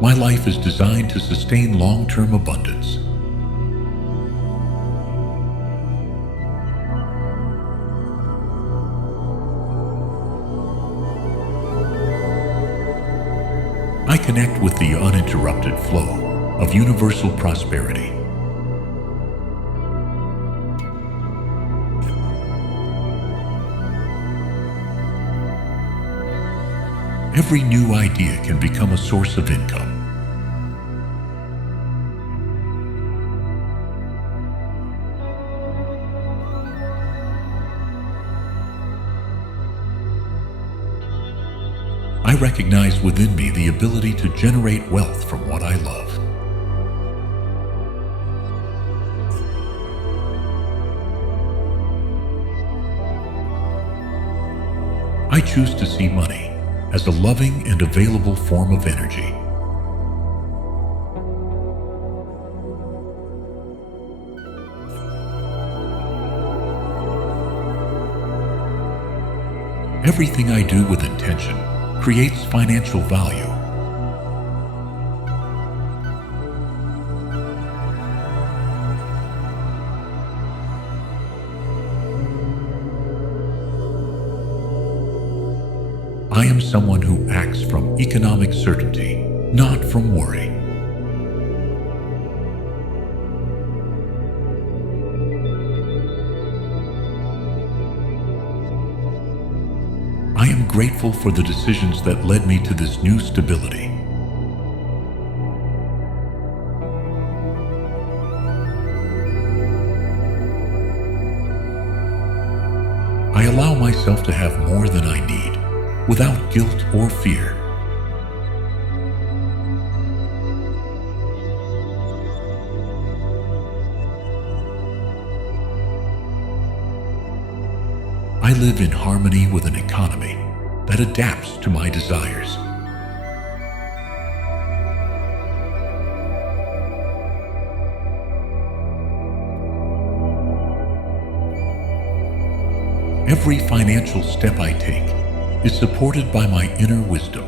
My life is designed to sustain long-term abundance. I connect with the uninterrupted flow of universal prosperity. Every new idea can become a source of income. I recognize within me the ability to generate wealth from what I love. I choose to see money as a loving and available form of energy. Everything I do with intention creates financial value. I am someone who acts from economic certainty, not from worry. I am grateful for the decisions that led me to this new stability. I allow myself to have more than I need, without guilt or fear. I live in harmony with an economy that adapts to my desires. Every financial step I take is supported by my inner wisdom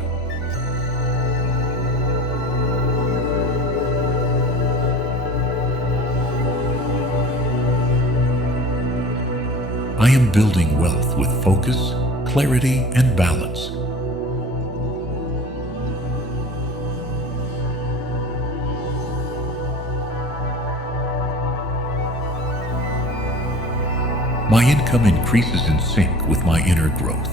am building wealth with focus, clarity, and balance. My income increases in sync with my inner growth.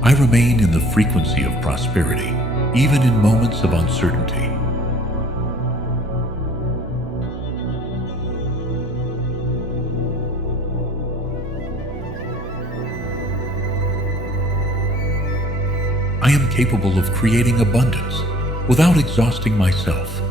I remain in the frequency of prosperity, even in moments of uncertainty. I am capable of creating abundance without exhausting myself.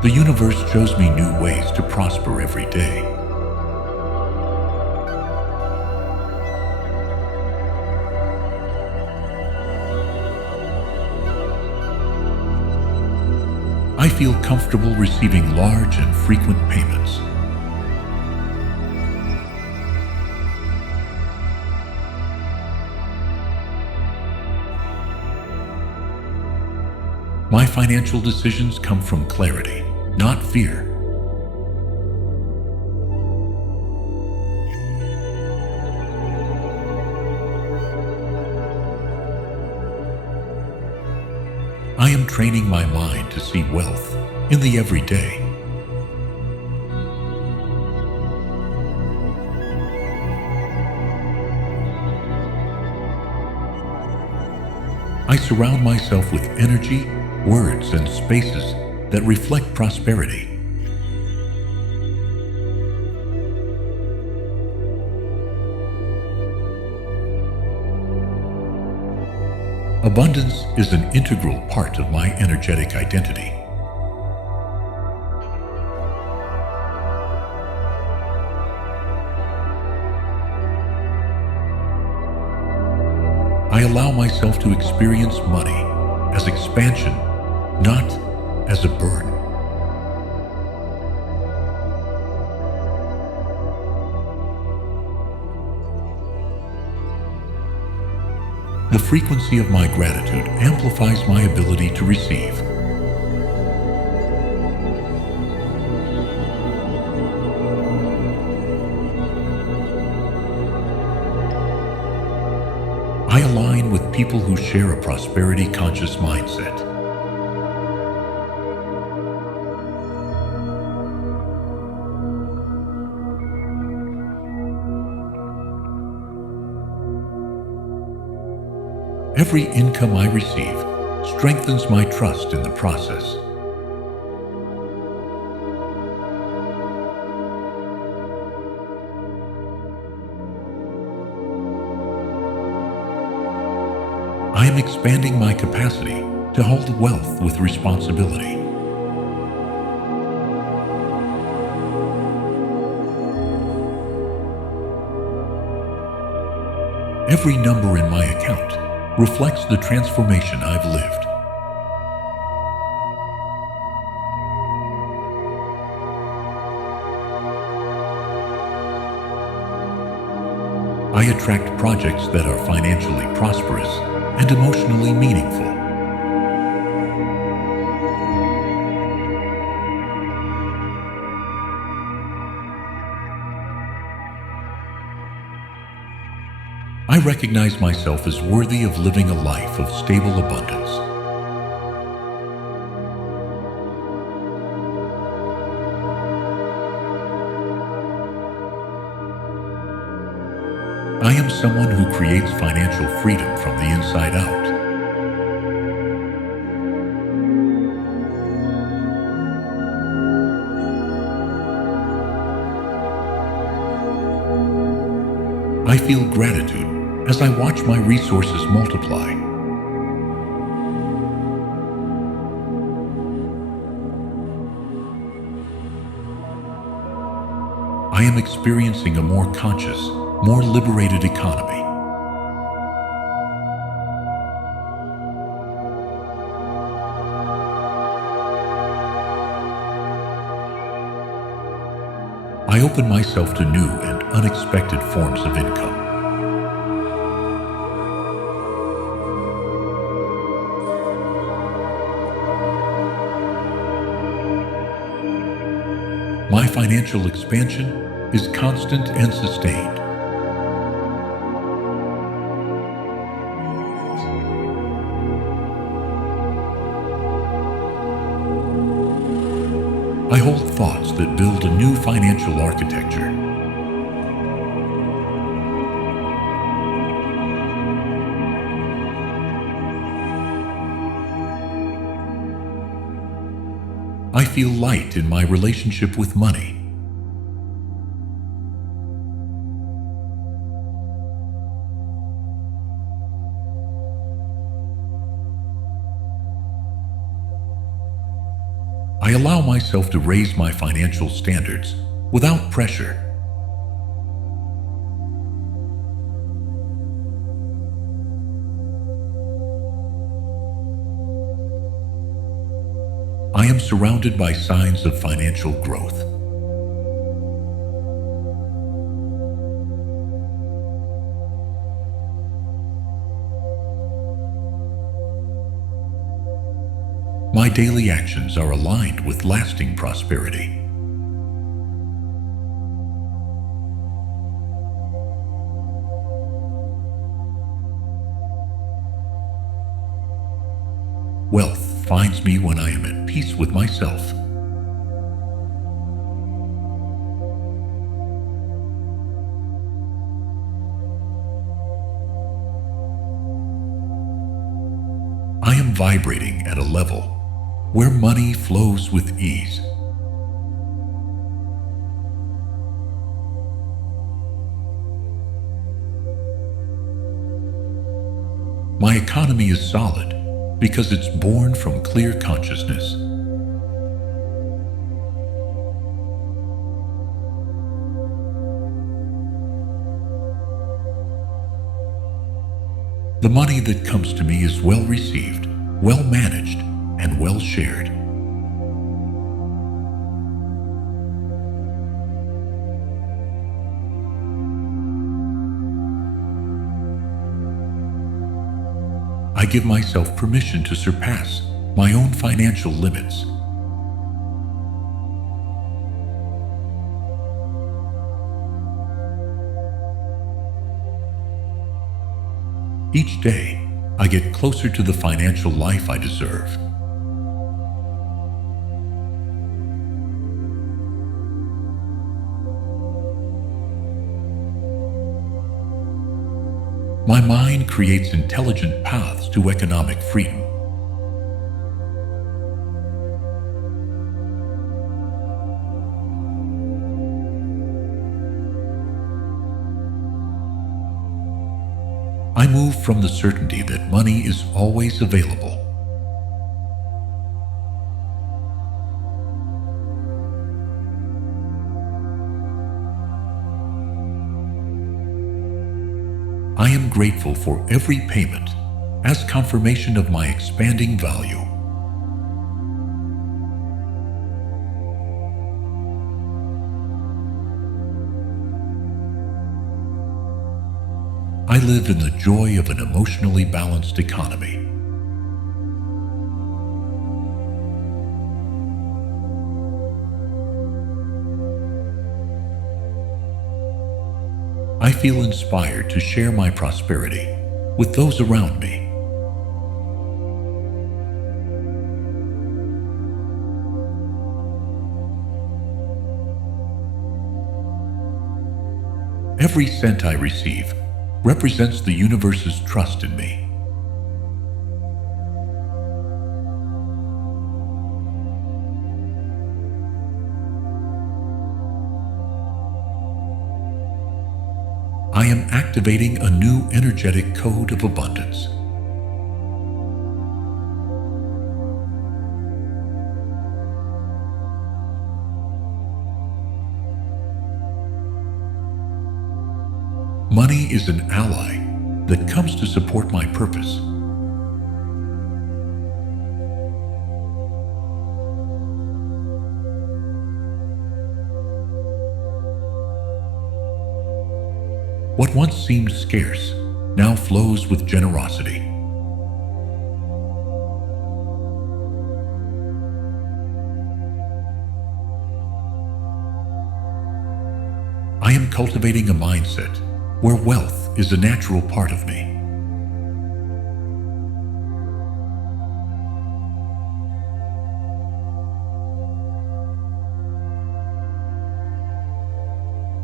The universe shows me new ways to prosper every day. I feel comfortable receiving large and frequent payments. My financial decisions come from clarity, not fear. I am training my mind to see wealth in the everyday. I surround myself with energy, words, and spaces that reflect prosperity. Abundance is an integral part of my energetic identity. I allow myself to experience money as expansion, not as a burden. The frequency of my gratitude amplifies my ability to receive. I align with people who share a prosperity-conscious mindset. Every income I receive strengthens my trust in the process. I am expanding my capacity to hold wealth with responsibility. Every number in my account reflects the transformation I've lived. I attract projects that are financially prosperous and emotionally meaningful. I recognize myself as worthy of living a life of stable abundance. I am someone who creates financial freedom from the inside out. I feel gratitude as I watch my resources multiply. I am experiencing a more conscious, more liberated economy. I open myself to new and unexpected forms of income. My financial expansion is constant and sustained. I hold thoughts that build a new financial architecture. I feel light in my relationship with money. I allow myself to raise my financial standards without pressure. I am surrounded by signs of financial growth. My daily actions are aligned with lasting prosperity. Wealth finds me when I am at peace with myself. I am vibrating at a level where money flows with ease. My economy is solid because it's born from clear consciousness. The money that comes to me is well received, well managed, and well shared. I give myself permission to surpass my own financial limits. Each day, I get closer to the financial life I deserve. My mind creates intelligent paths to economic freedom. I move from the certainty that money is always available. I am grateful for every payment as confirmation of my expanding value. I live in the joy of an emotionally balanced economy. I feel inspired to share my prosperity with those around me. Every cent I receive represents the universe's trust in me. I am activating a new energetic code of abundance. Money is an ally that comes to support my purpose. What once seemed scarce now flows with generosity. I am cultivating a mindset where wealth is a natural part of me.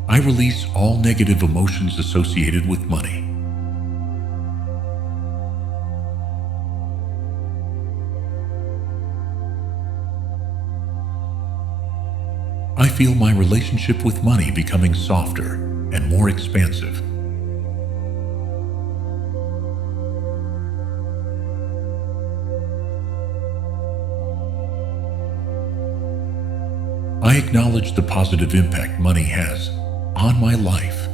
I release all negative emotions associated with money. I feel my relationship with money becoming softer and more expansive. I acknowledge the positive impact money has on my life.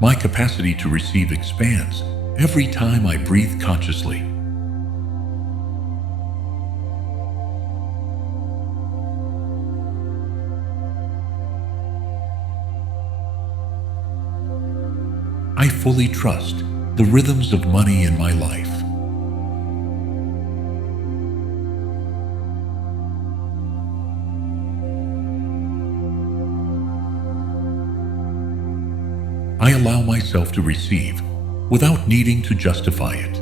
My capacity to receive expands every time I breathe consciously. I fully trust the rhythms of money in my life. I allow myself to receive without needing to justify it.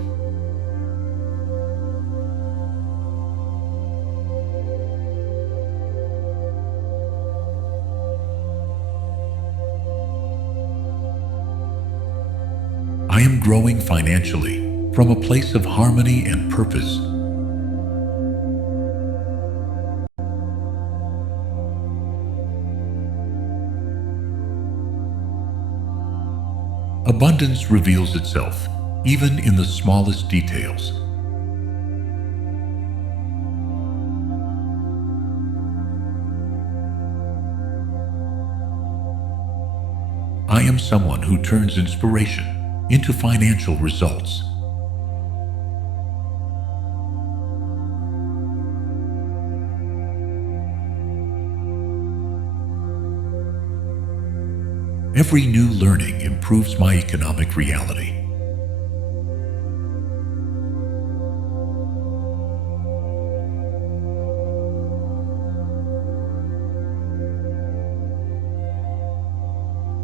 I am growing financially from a place of harmony and purpose. Abundance reveals itself even in the smallest details. I am someone who turns inspiration into financial results. Every new learning improves my economic reality.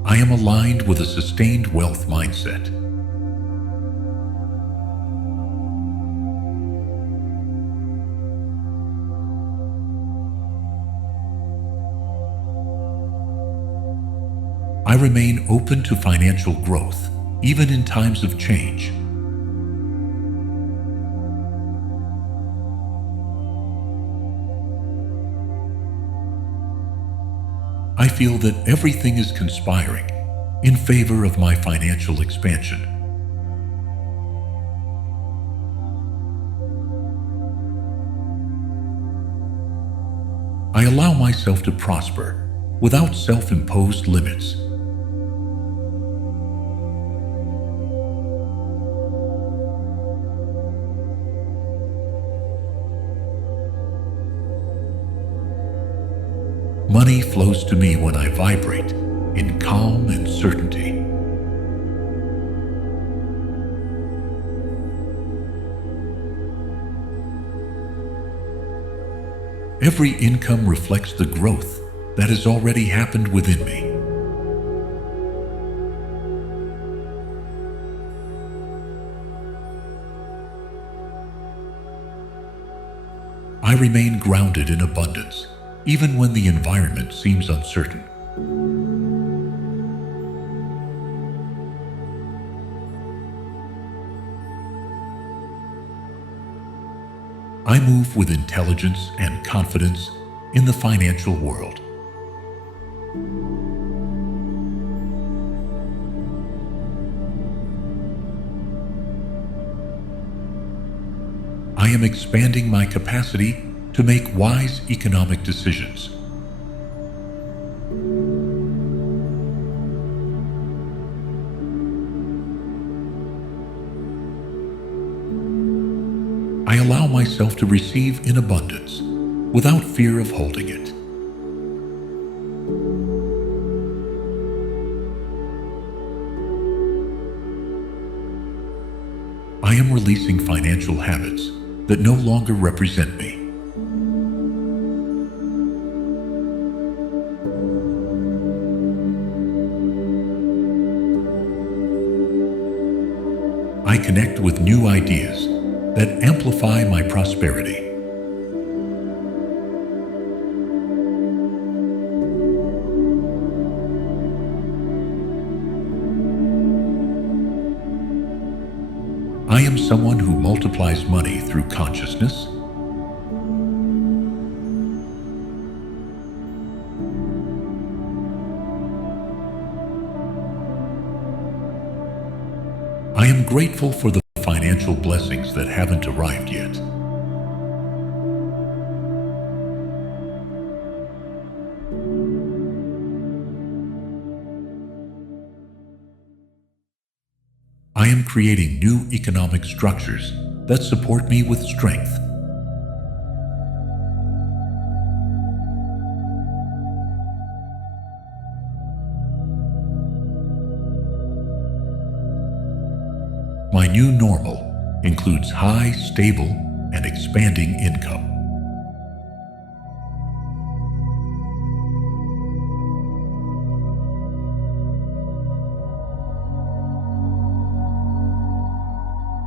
I am aligned with a sustained wealth mindset. I remain open to financial growth, even in times of change. I feel that everything is conspiring in favor of my financial expansion. I allow myself to prosper without self-imposed limits. Money flows to me when I vibrate in calm and certainty. Every income reflects the growth that has already happened within me. I remain grounded in abundance, even when the environment seems uncertain. I move with intelligence and confidence in the financial world. I am expanding my capacity to make wise economic decisions. I allow myself to receive in abundance without fear of holding it. I am releasing financial habits that no longer represent me. I connect with new ideas that amplify my prosperity. I am someone who multiplies money through consciousness. I am grateful for the financial blessings that haven't arrived yet. I am creating new economic structures that support me with strength. My new normal includes high, stable, and expanding income.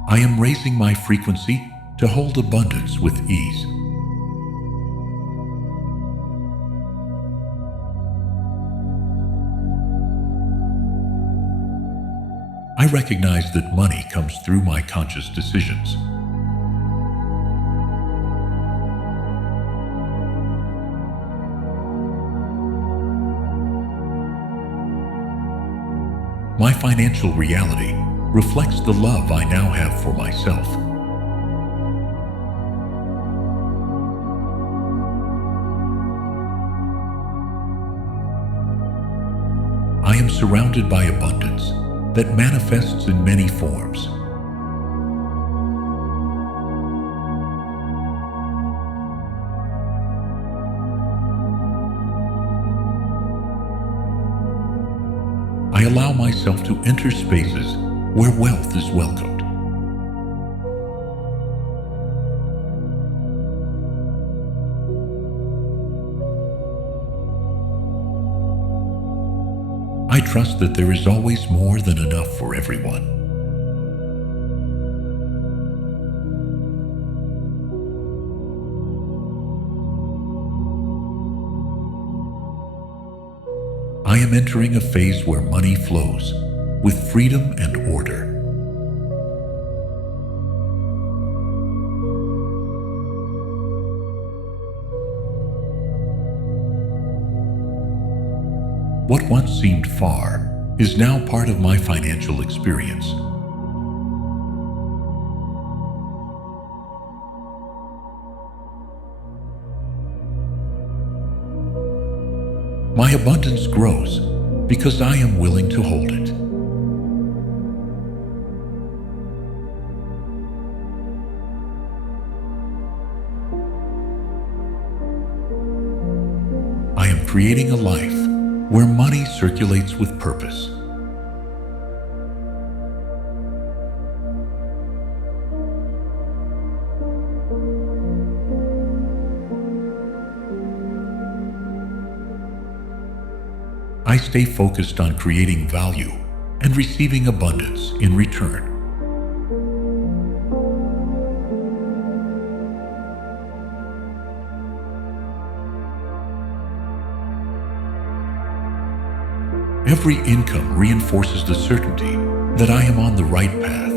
I am raising my frequency to hold abundance with ease. I recognize that money comes through my conscious decisions. My financial reality reflects the love I now have for myself. I am surrounded by abundance that manifests in many forms. I allow myself to enter spaces where wealth is welcomed. I trust that there is always more than enough for everyone. I am entering a phase where money flows with freedom and order. What once seemed far is now part of my financial experience. My abundance grows because I am willing to hold it. I am creating a life where money circulates with purpose. I stay focused on creating value and receiving abundance in return. Every income reinforces the certainty that I am on the right path.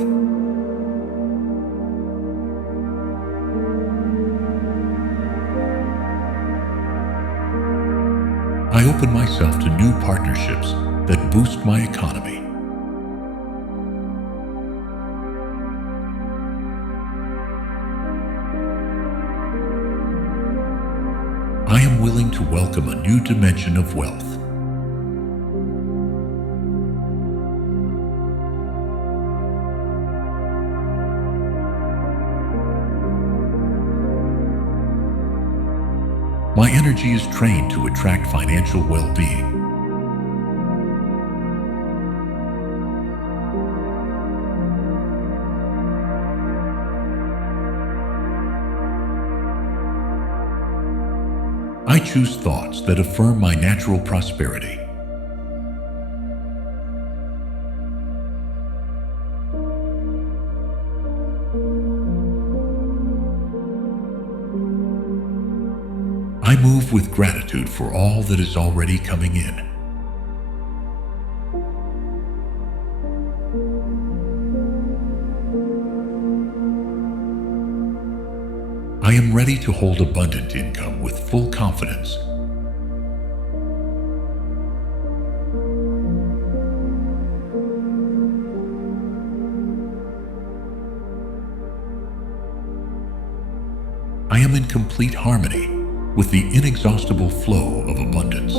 I open myself to new partnerships that boost my economy. I am willing to welcome a new dimension of wealth. My energy is trained to attract financial well-being. I choose thoughts that affirm my natural prosperity. I move with gratitude for all that is already coming in. I am ready to hold abundant income with full confidence. I am in complete harmony with the inexhaustible flow of abundance.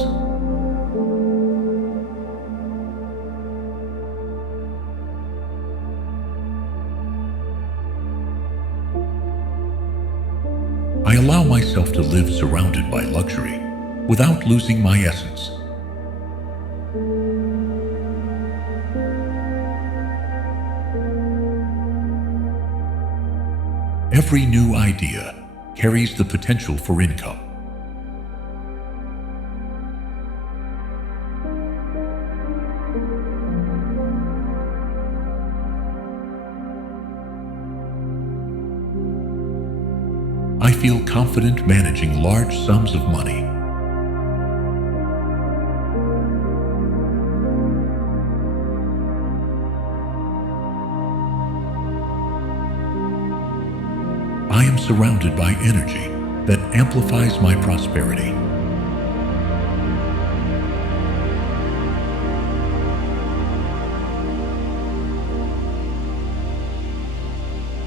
I allow myself to live surrounded by luxury without losing my essence. Every new idea carries the potential for income. I feel confident managing large sums of money. I am surrounded by energy that amplifies my prosperity.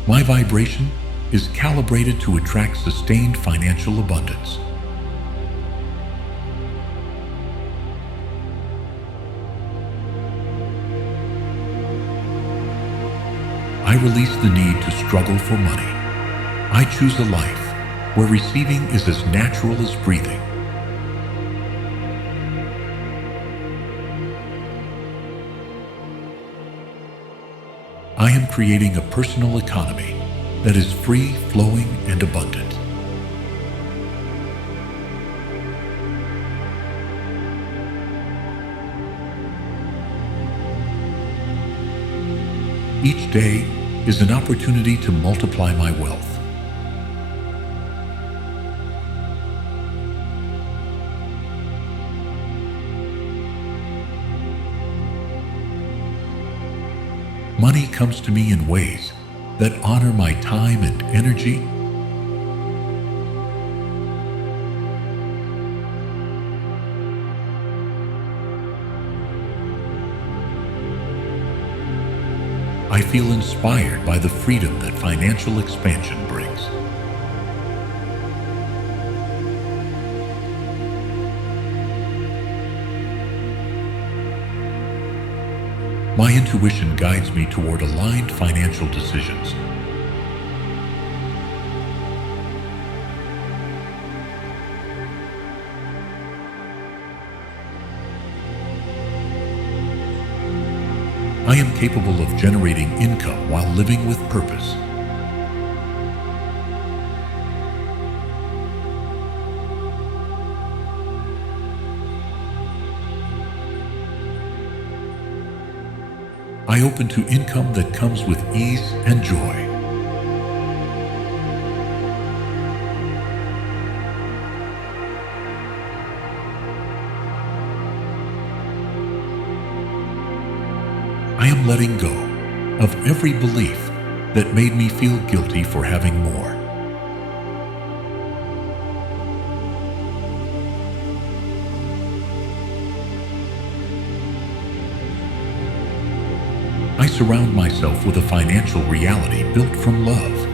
My vibration is calibrated to attract sustained financial abundance. I release the need to struggle for money. I choose a life where receiving is as natural as breathing. I am creating a personal economy that is free, flowing, and abundant. Each day is an opportunity to multiply my wealth. Money comes to me in ways that honor my time and energy. I feel inspired by the freedom that financial expansion brings. My intuition guides me toward aligned financial decisions. I am capable of generating income while living with purpose. I open to income that comes with ease and joy. I am letting go of every belief that made me feel guilty for having more. I surround myself with a financial reality built from love.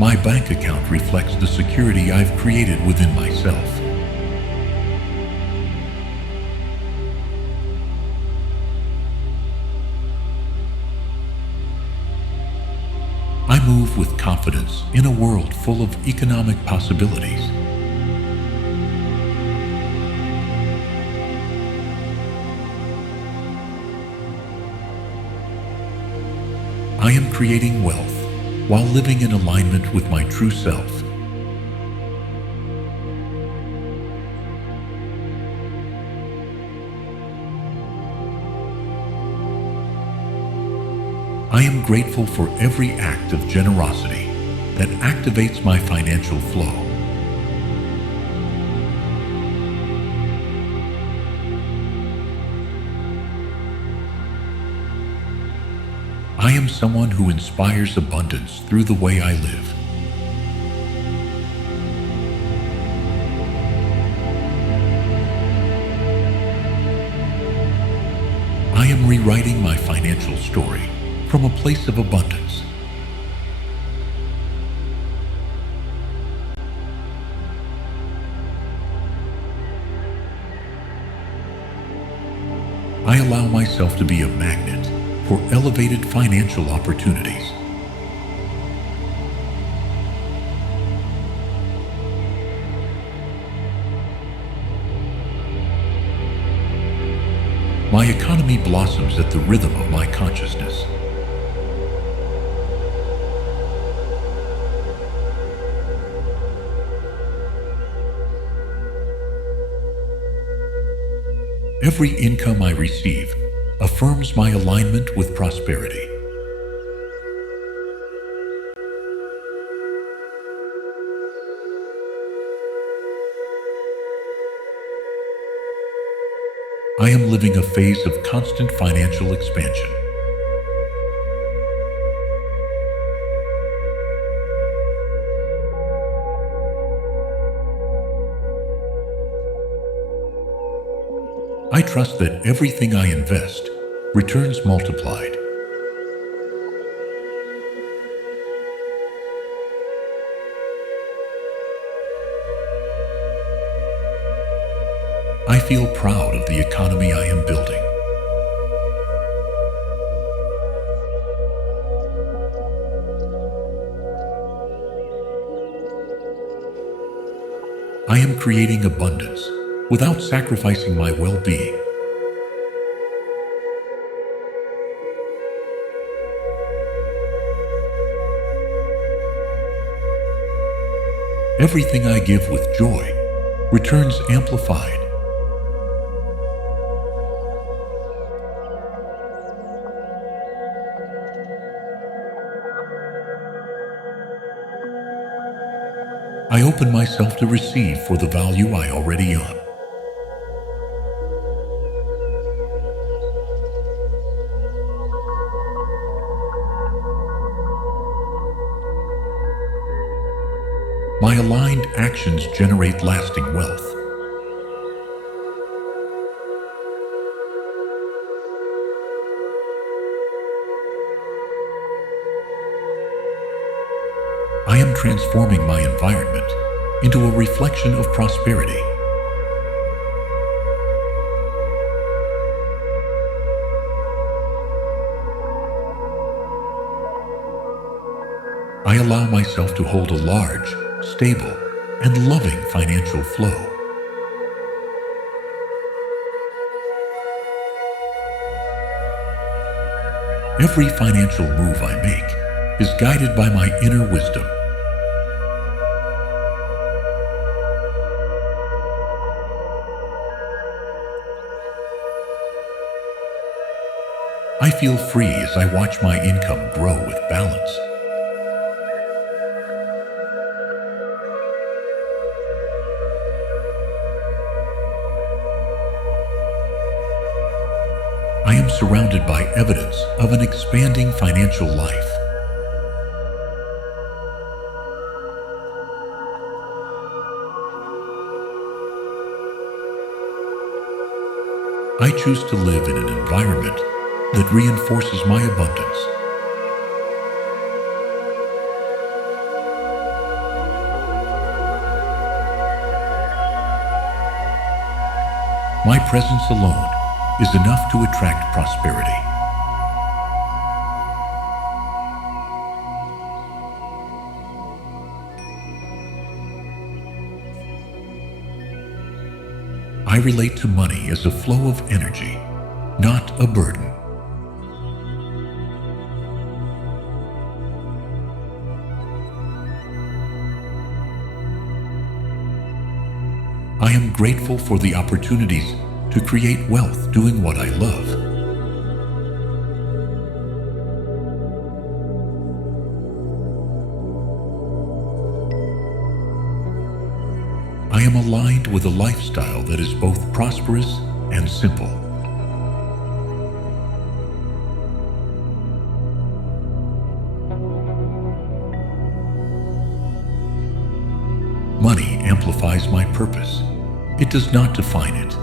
My bank account reflects the security I've created within myself. I move with confidence in a world full of economic possibilities. I am creating wealth while living in alignment with my true self. I am grateful for every act of generosity that activates my financial flow. I am someone who inspires abundance through the way I live. I am rewriting my financial story from a place of abundance. I allow myself to be a magnet for elevated financial opportunities. My economy blossoms at the rhythm of my consciousness. Every income I receive affirms my alignment with prosperity. I am living a phase of constant financial expansion. I trust that everything I invest returns multiplied. I feel proud of the economy I am building. I am creating abundance without sacrificing my well-being. Everything I give with joy returns amplified. I open myself to receive for the value I already own. My aligned actions generate lasting wealth. I am transforming my environment into a reflection of prosperity. I allow myself to hold a large, stable, and loving financial flow. Every financial move I make is guided by my inner wisdom. I feel free as I watch my income grow with balance. I am surrounded by evidence of an expanding financial life. I choose to live in an environment that reinforces my abundance. My presence alone is enough to attract prosperity. I relate to money as a flow of energy, not a burden. I am grateful for the opportunities to create wealth doing what I love. I am aligned with a lifestyle that is both prosperous and simple. Money amplifies my purpose. It does not define it.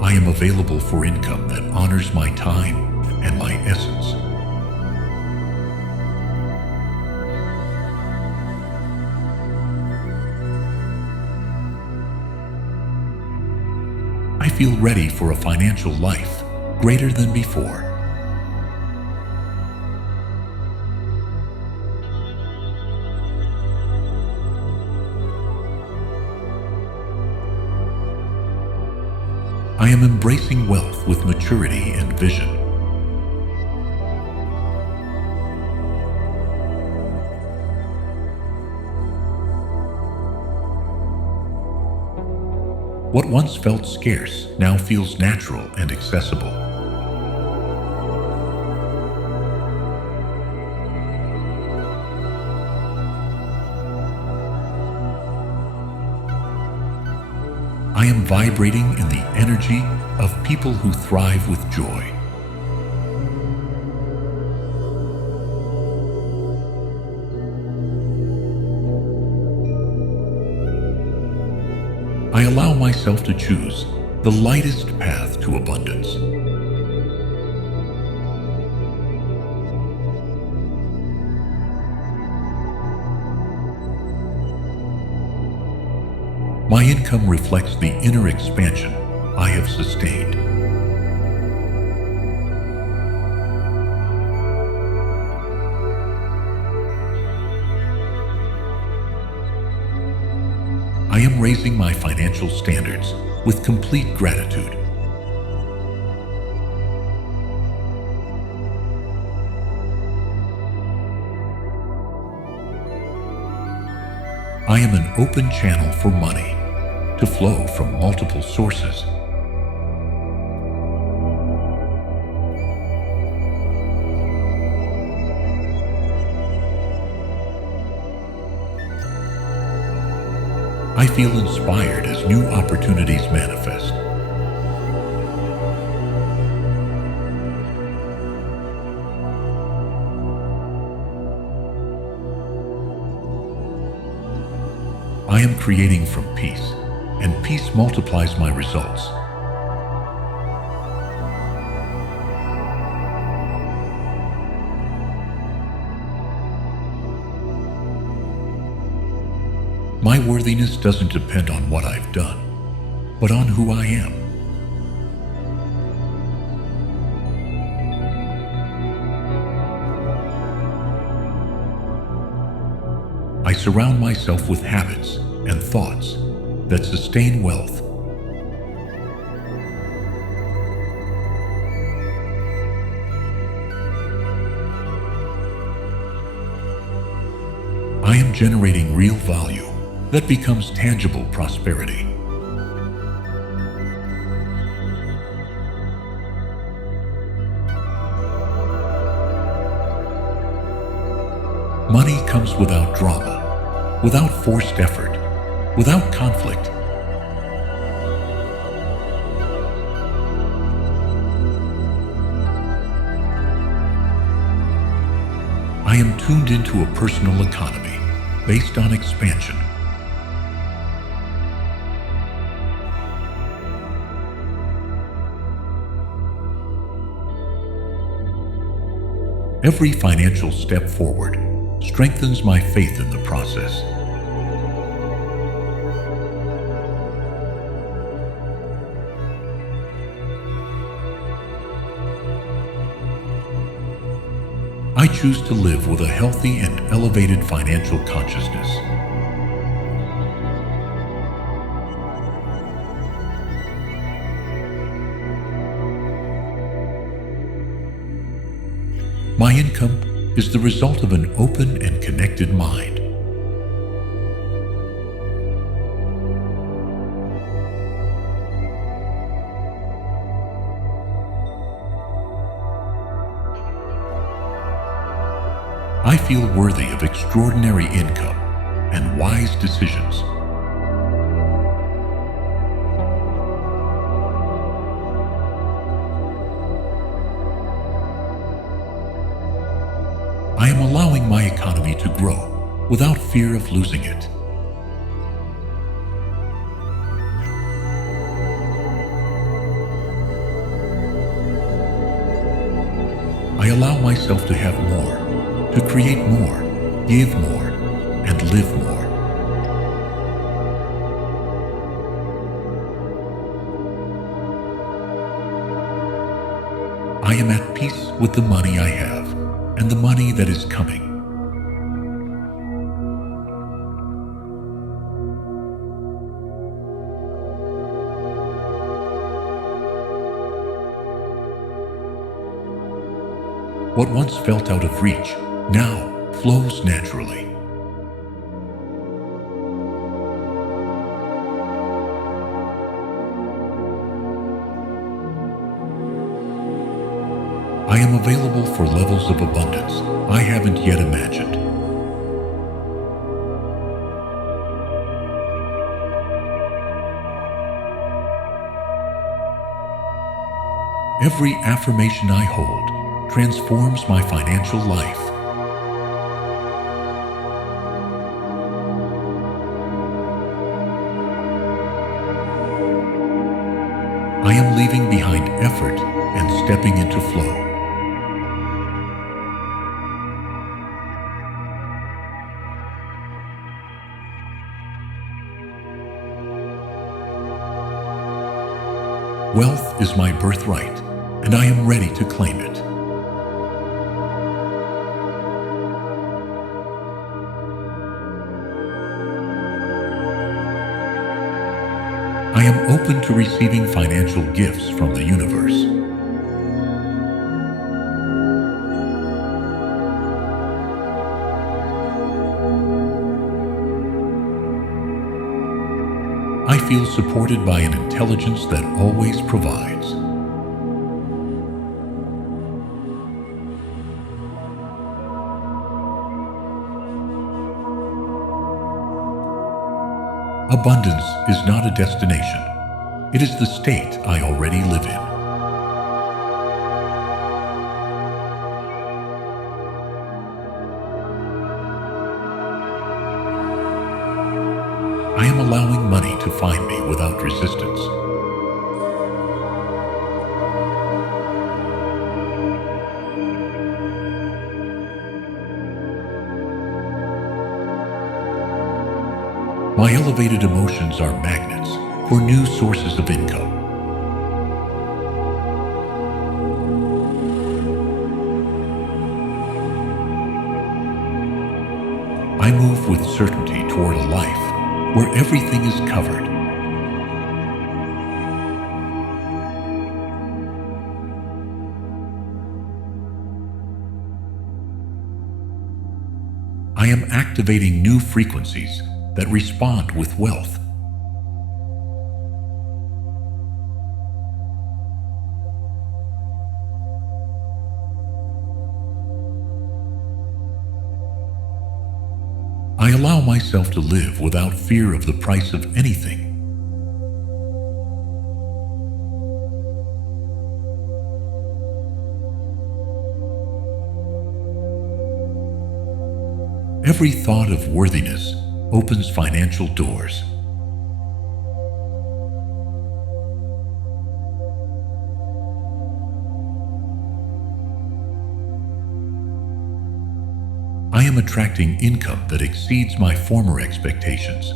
I am available for income that honors my time and my essence. I feel ready for a financial life greater than before. I am embracing wealth with maturity and vision. What once felt scarce now feels natural and accessible. I am vibrating in the energy of people who thrive with joy. I allow myself to choose the lightest path to abundance. My income reflects the inner expansion I have sustained. I am raising my financial standards with complete gratitude. I am an open channel for money to flow from multiple sources. I feel inspired as new opportunities manifest. I am creating from peace, and peace multiplies my results. My worthiness doesn't depend on what I've done, but on who I am. I surround myself with habits and thoughts that sustain wealth. I am generating real value that becomes tangible prosperity. Money comes without drama, without forced effort, without conflict. I am tuned into a personal economy based on expansion. Every financial step forward strengthens my faith in the process. I choose to live with a healthy and elevated financial consciousness. My income is the result of an open and connected mind. I feel worthy of extraordinary income and wise decisions. I am allowing my economy to grow without fear of losing it. I allow myself to have more, to create more, give more, and live more. I am at peace with the money I have and the money that is coming. What once felt out of reach now flows naturally. I am available for levels of abundance I haven't yet imagined. Every affirmation I hold transforms my financial life. I am leaving behind effort and stepping into flow. Wealth is my birthright, and I am ready to claim it. I am open to receiving financial gifts from the universe. I feel supported by an intelligence that always provides. Abundance is not a destination. It is the state I already live in. I am allowing money to find me without resistance. My elevated emotions are magnets for new sources of income. I move with certainty toward a life where everything is covered. I am activating new frequencies that respond with wealth. I allow myself to live without fear of the price of anything. Every thought of worthiness opens financial doors. I am attracting income that exceeds my former expectations.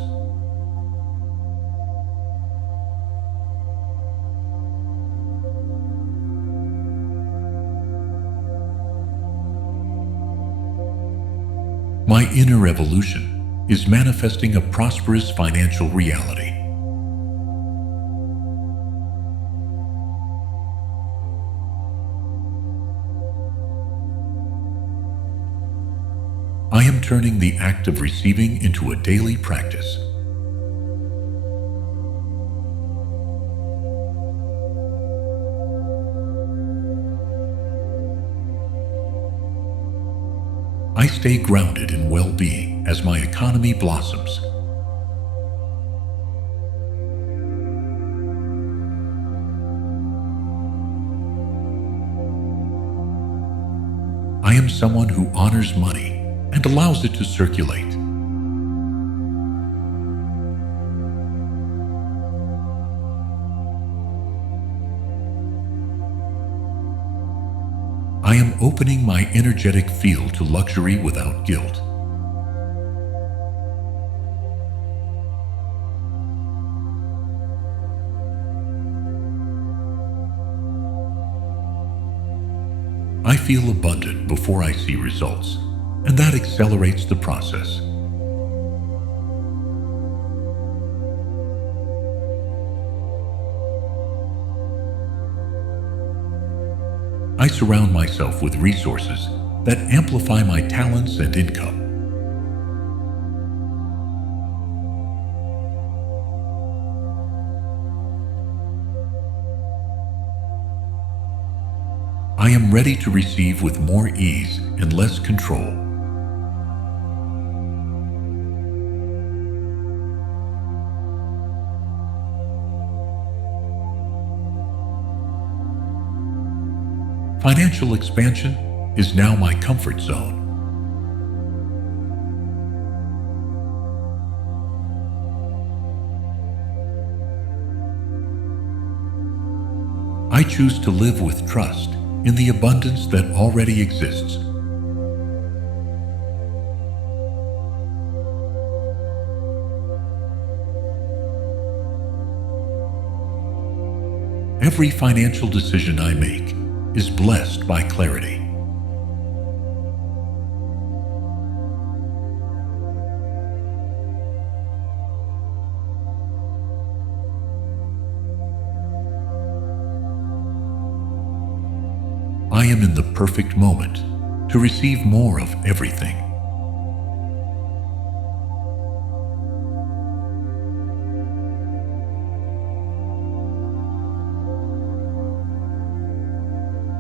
My inner evolution is manifesting a prosperous financial reality. I am turning the act of receiving into a daily practice. I stay grounded in well-being as my economy blossoms. I am someone who honors money and allows it to circulate. I am opening my energetic field to luxury without guilt. I feel abundant before I see results, and that accelerates the process. I surround myself with resources that amplify my talents and income. I am ready to receive with more ease and less control. Financial expansion is now my comfort zone. I choose to live with trust in the abundance that already exists. Every financial decision I make is blessed by clarity. I am in the perfect moment to receive more of everything.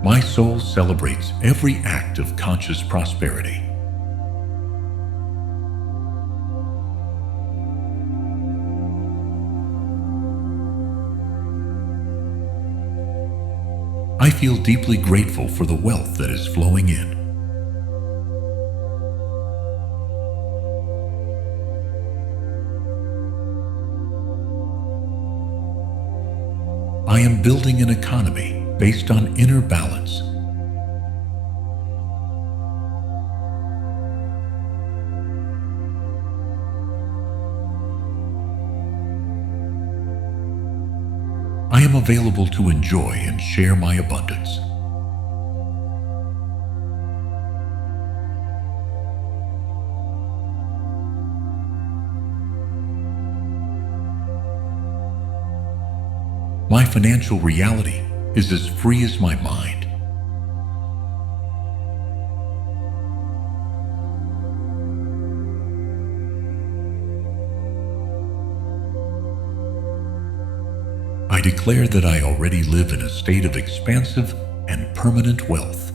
My soul celebrates every act of conscious prosperity. I feel deeply grateful for the wealth that is flowing in. I am building an economy based on inner balance. I am available to enjoy and share my abundance. My financial reality is as free as my mind. I declare that I already live in a state of expansive and permanent wealth.